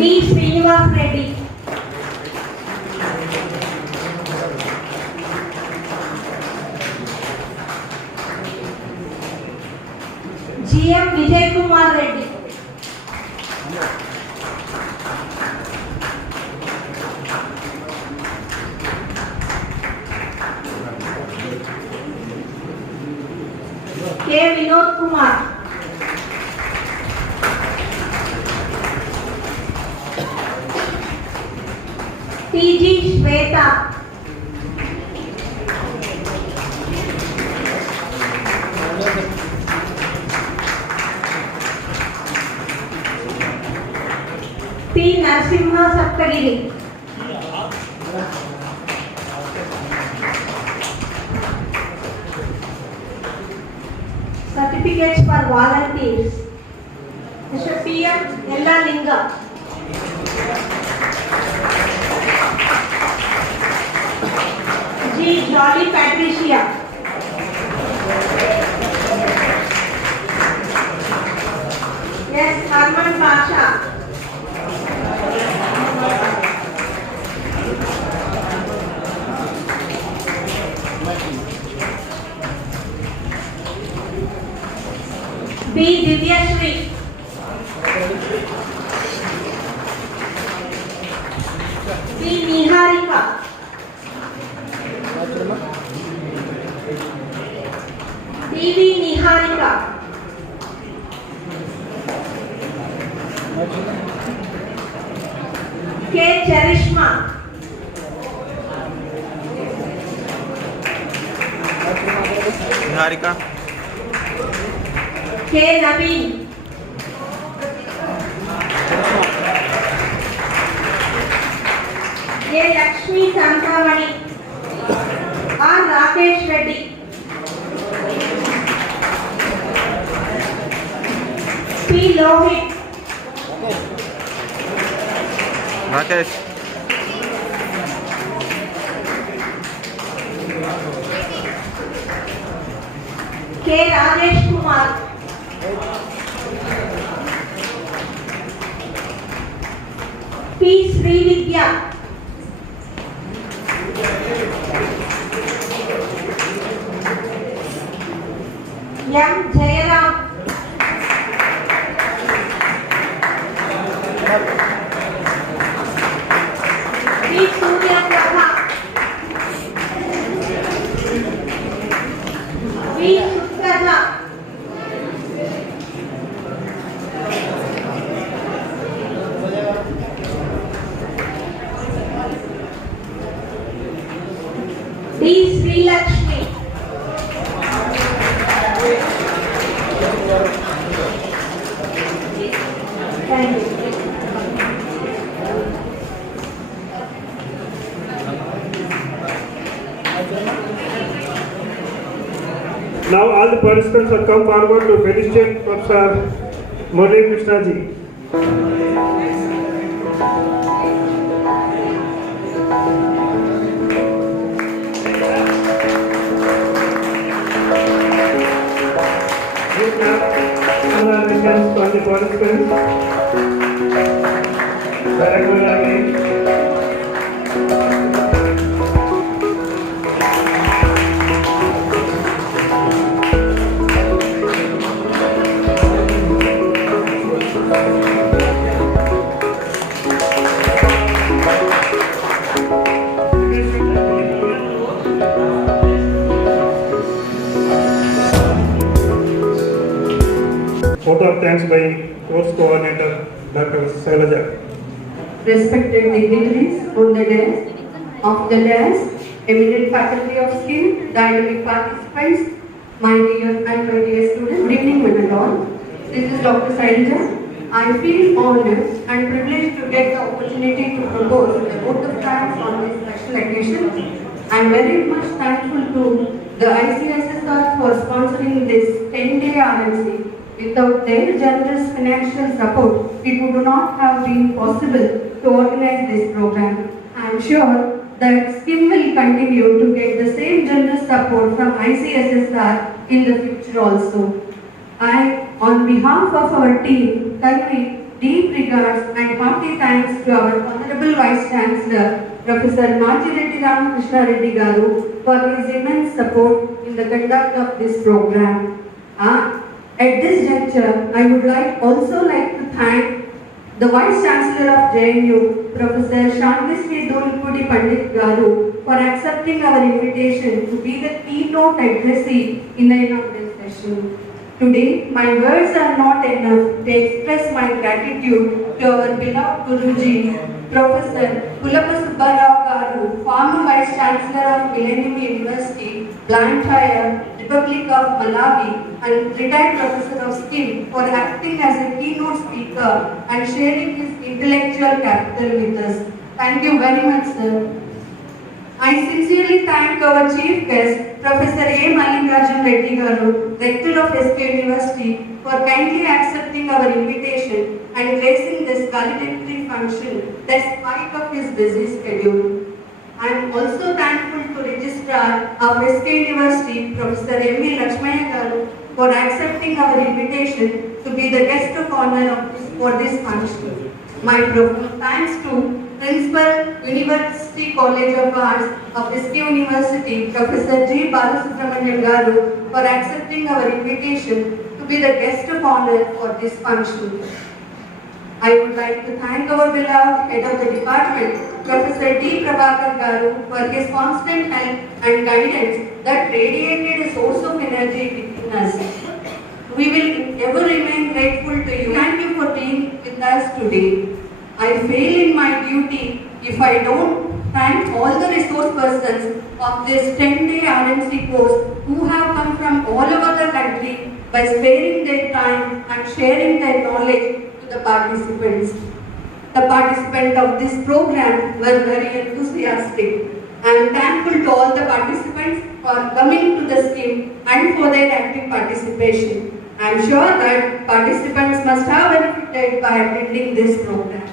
B. Srinivasareddy. G. M. Vijay Kumar Reddy. K. Vinod Kumar. T. G. Shweta. P. Narasimha Saptagiri. Certificates for volunteers. Mr. P. M. Ella Linga. G. Jolly Patricia. S. Harman Pasha. B. Divyashri. B. Niharika. D. V. Niharika. K. Charishma. Niharika. K. Naveen. A. Lakshmi Santavani. R. Rakesh Reddy. P. Lohit. Rakesh. K. Rajesh Kumar. P. Srividya. M. Jayaram. B. Surya Prabha. B. Supraja. D. Sri Lakshmi. Thank you. Now all the participants have come forward to felicitate Professor Murali Krishna ji. Congratulations to all the participants. Very good again. Vote of thanks by course coordinator Dr. Sailaja. Respected dignitaries on the dais, eminent faculty of SKIM, dynamic participants, my dear students, good evening one and all. This is Dr. Sailaja. I feel honored and privileged to get the opportunity to propose a vote of thanks on this special occasion. I am very much thankful to the ICSSR for sponsoring this 10-day RMC. Without their generous financial support, it would not have been possible to organize this program. I am sure that SKIM will continue to get the same generous support from ICSSR in the future also. I, on behalf of our team, Tanvi, deep regards and hearty thanks to our Honorable Vice Chancellor, Professor Machireddy Ramakrishna Reddy Garu, for his immense support in the conduct of this program. At this juncture, I would also like to thank the Vice Chancellor of JNU, Professor Shantisri Dolpudi Pandit Garu, for accepting our invitation to be the keynote addressee in the inaugural session. Today, my words are not enough to express my gratitude to our beloved Guruji, Professor Kulapa Subbarao Garu, former Vice Chancellor of Millennium University, Blantyre, Republic of Malawi, and retired Professor of SKIM, for acting as a keynote speaker and sharing his intellectual capital with us. Thank you very much, sir. I sincerely thank our chief guest, Professor A. Mallinkarjun Reddy Garu, Rector of SKU University, for kindly accepting our invitation and gracing this valedictory function despite of his busy schedule. I am also thankful to Registrar of SKU University, Professor M. Lakshmaya Garu, for accepting our invitation to be the guest of honor for this function. My profound thanks to Principal, University College of Arts of SK University, Professor G. Balasubramanian Garu, for accepting our invitation to be the guest of honor for this function. I would like to thank our beloved head of the department, Professor D. Prabhakar Garu, for his constant help and guidance that radiated a source of energy within us. We will ever remain grateful to you. Thank you for being with us today. I fail in my duty if I don't thank all the resource persons of this 10-day RMC course who have come from all over the country by sparing their time and sharing their knowledge to the participants. The participants of this program were very enthusiastic. I am thankful to all the participants for coming to the scheme and for their active participation. I am sure that participants must have benefited by attending this program.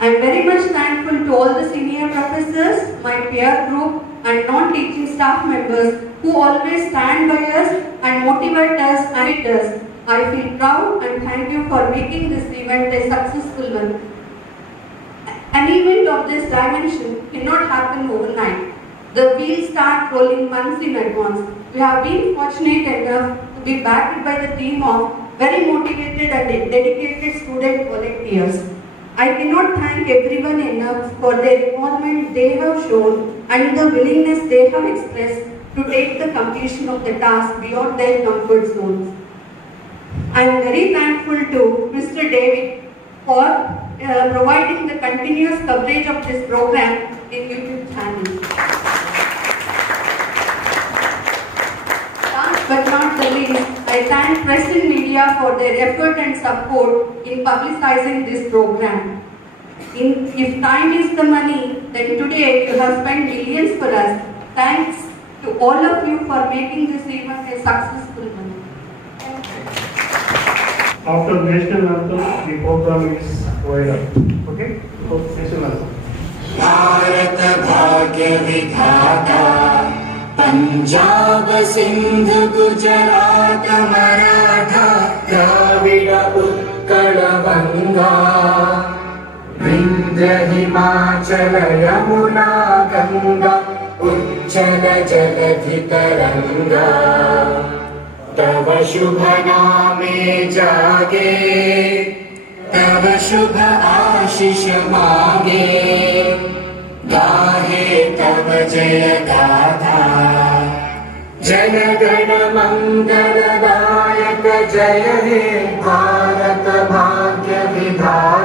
I am very much thankful to all the senior professors, my peer group and non-teaching staff members who always stand by us and motivate us and lead us. I feel proud and thank you for making this event a successful one. An event of this dimension cannot happen overnight. The wheels start rolling months in advance. We have been fortunate enough to be backed by the team of very motivated and dedicated student volunteers. I cannot thank everyone enough for their involvement they have shown and the willingness they have expressed to take the completion of the task beyond their comfort zones. I am very thankful to Mr. David for providing the continuous coverage of this program in YouTube channel. Last but not the least, I thank press and media for their effort and support in publicizing this program. If time is the money, then today you have spent millions for us. Thanks to all of you for making this event a successful one. After national anthem, the program is over. Okay? National anthem. Bharat भाग्य विधाता पंजाब सिंध गुजरात मराठा द्राविड उत्कल बंगा विंध्य हिमाचल यमुना गंगा उच्चल जलधि तरंगा तव शुभ नामे जागे तव शुभ आशीष मांगे गाहे तव जय गाथा जन गण मंगलदायक जय हे भारत भाग्य विधाता।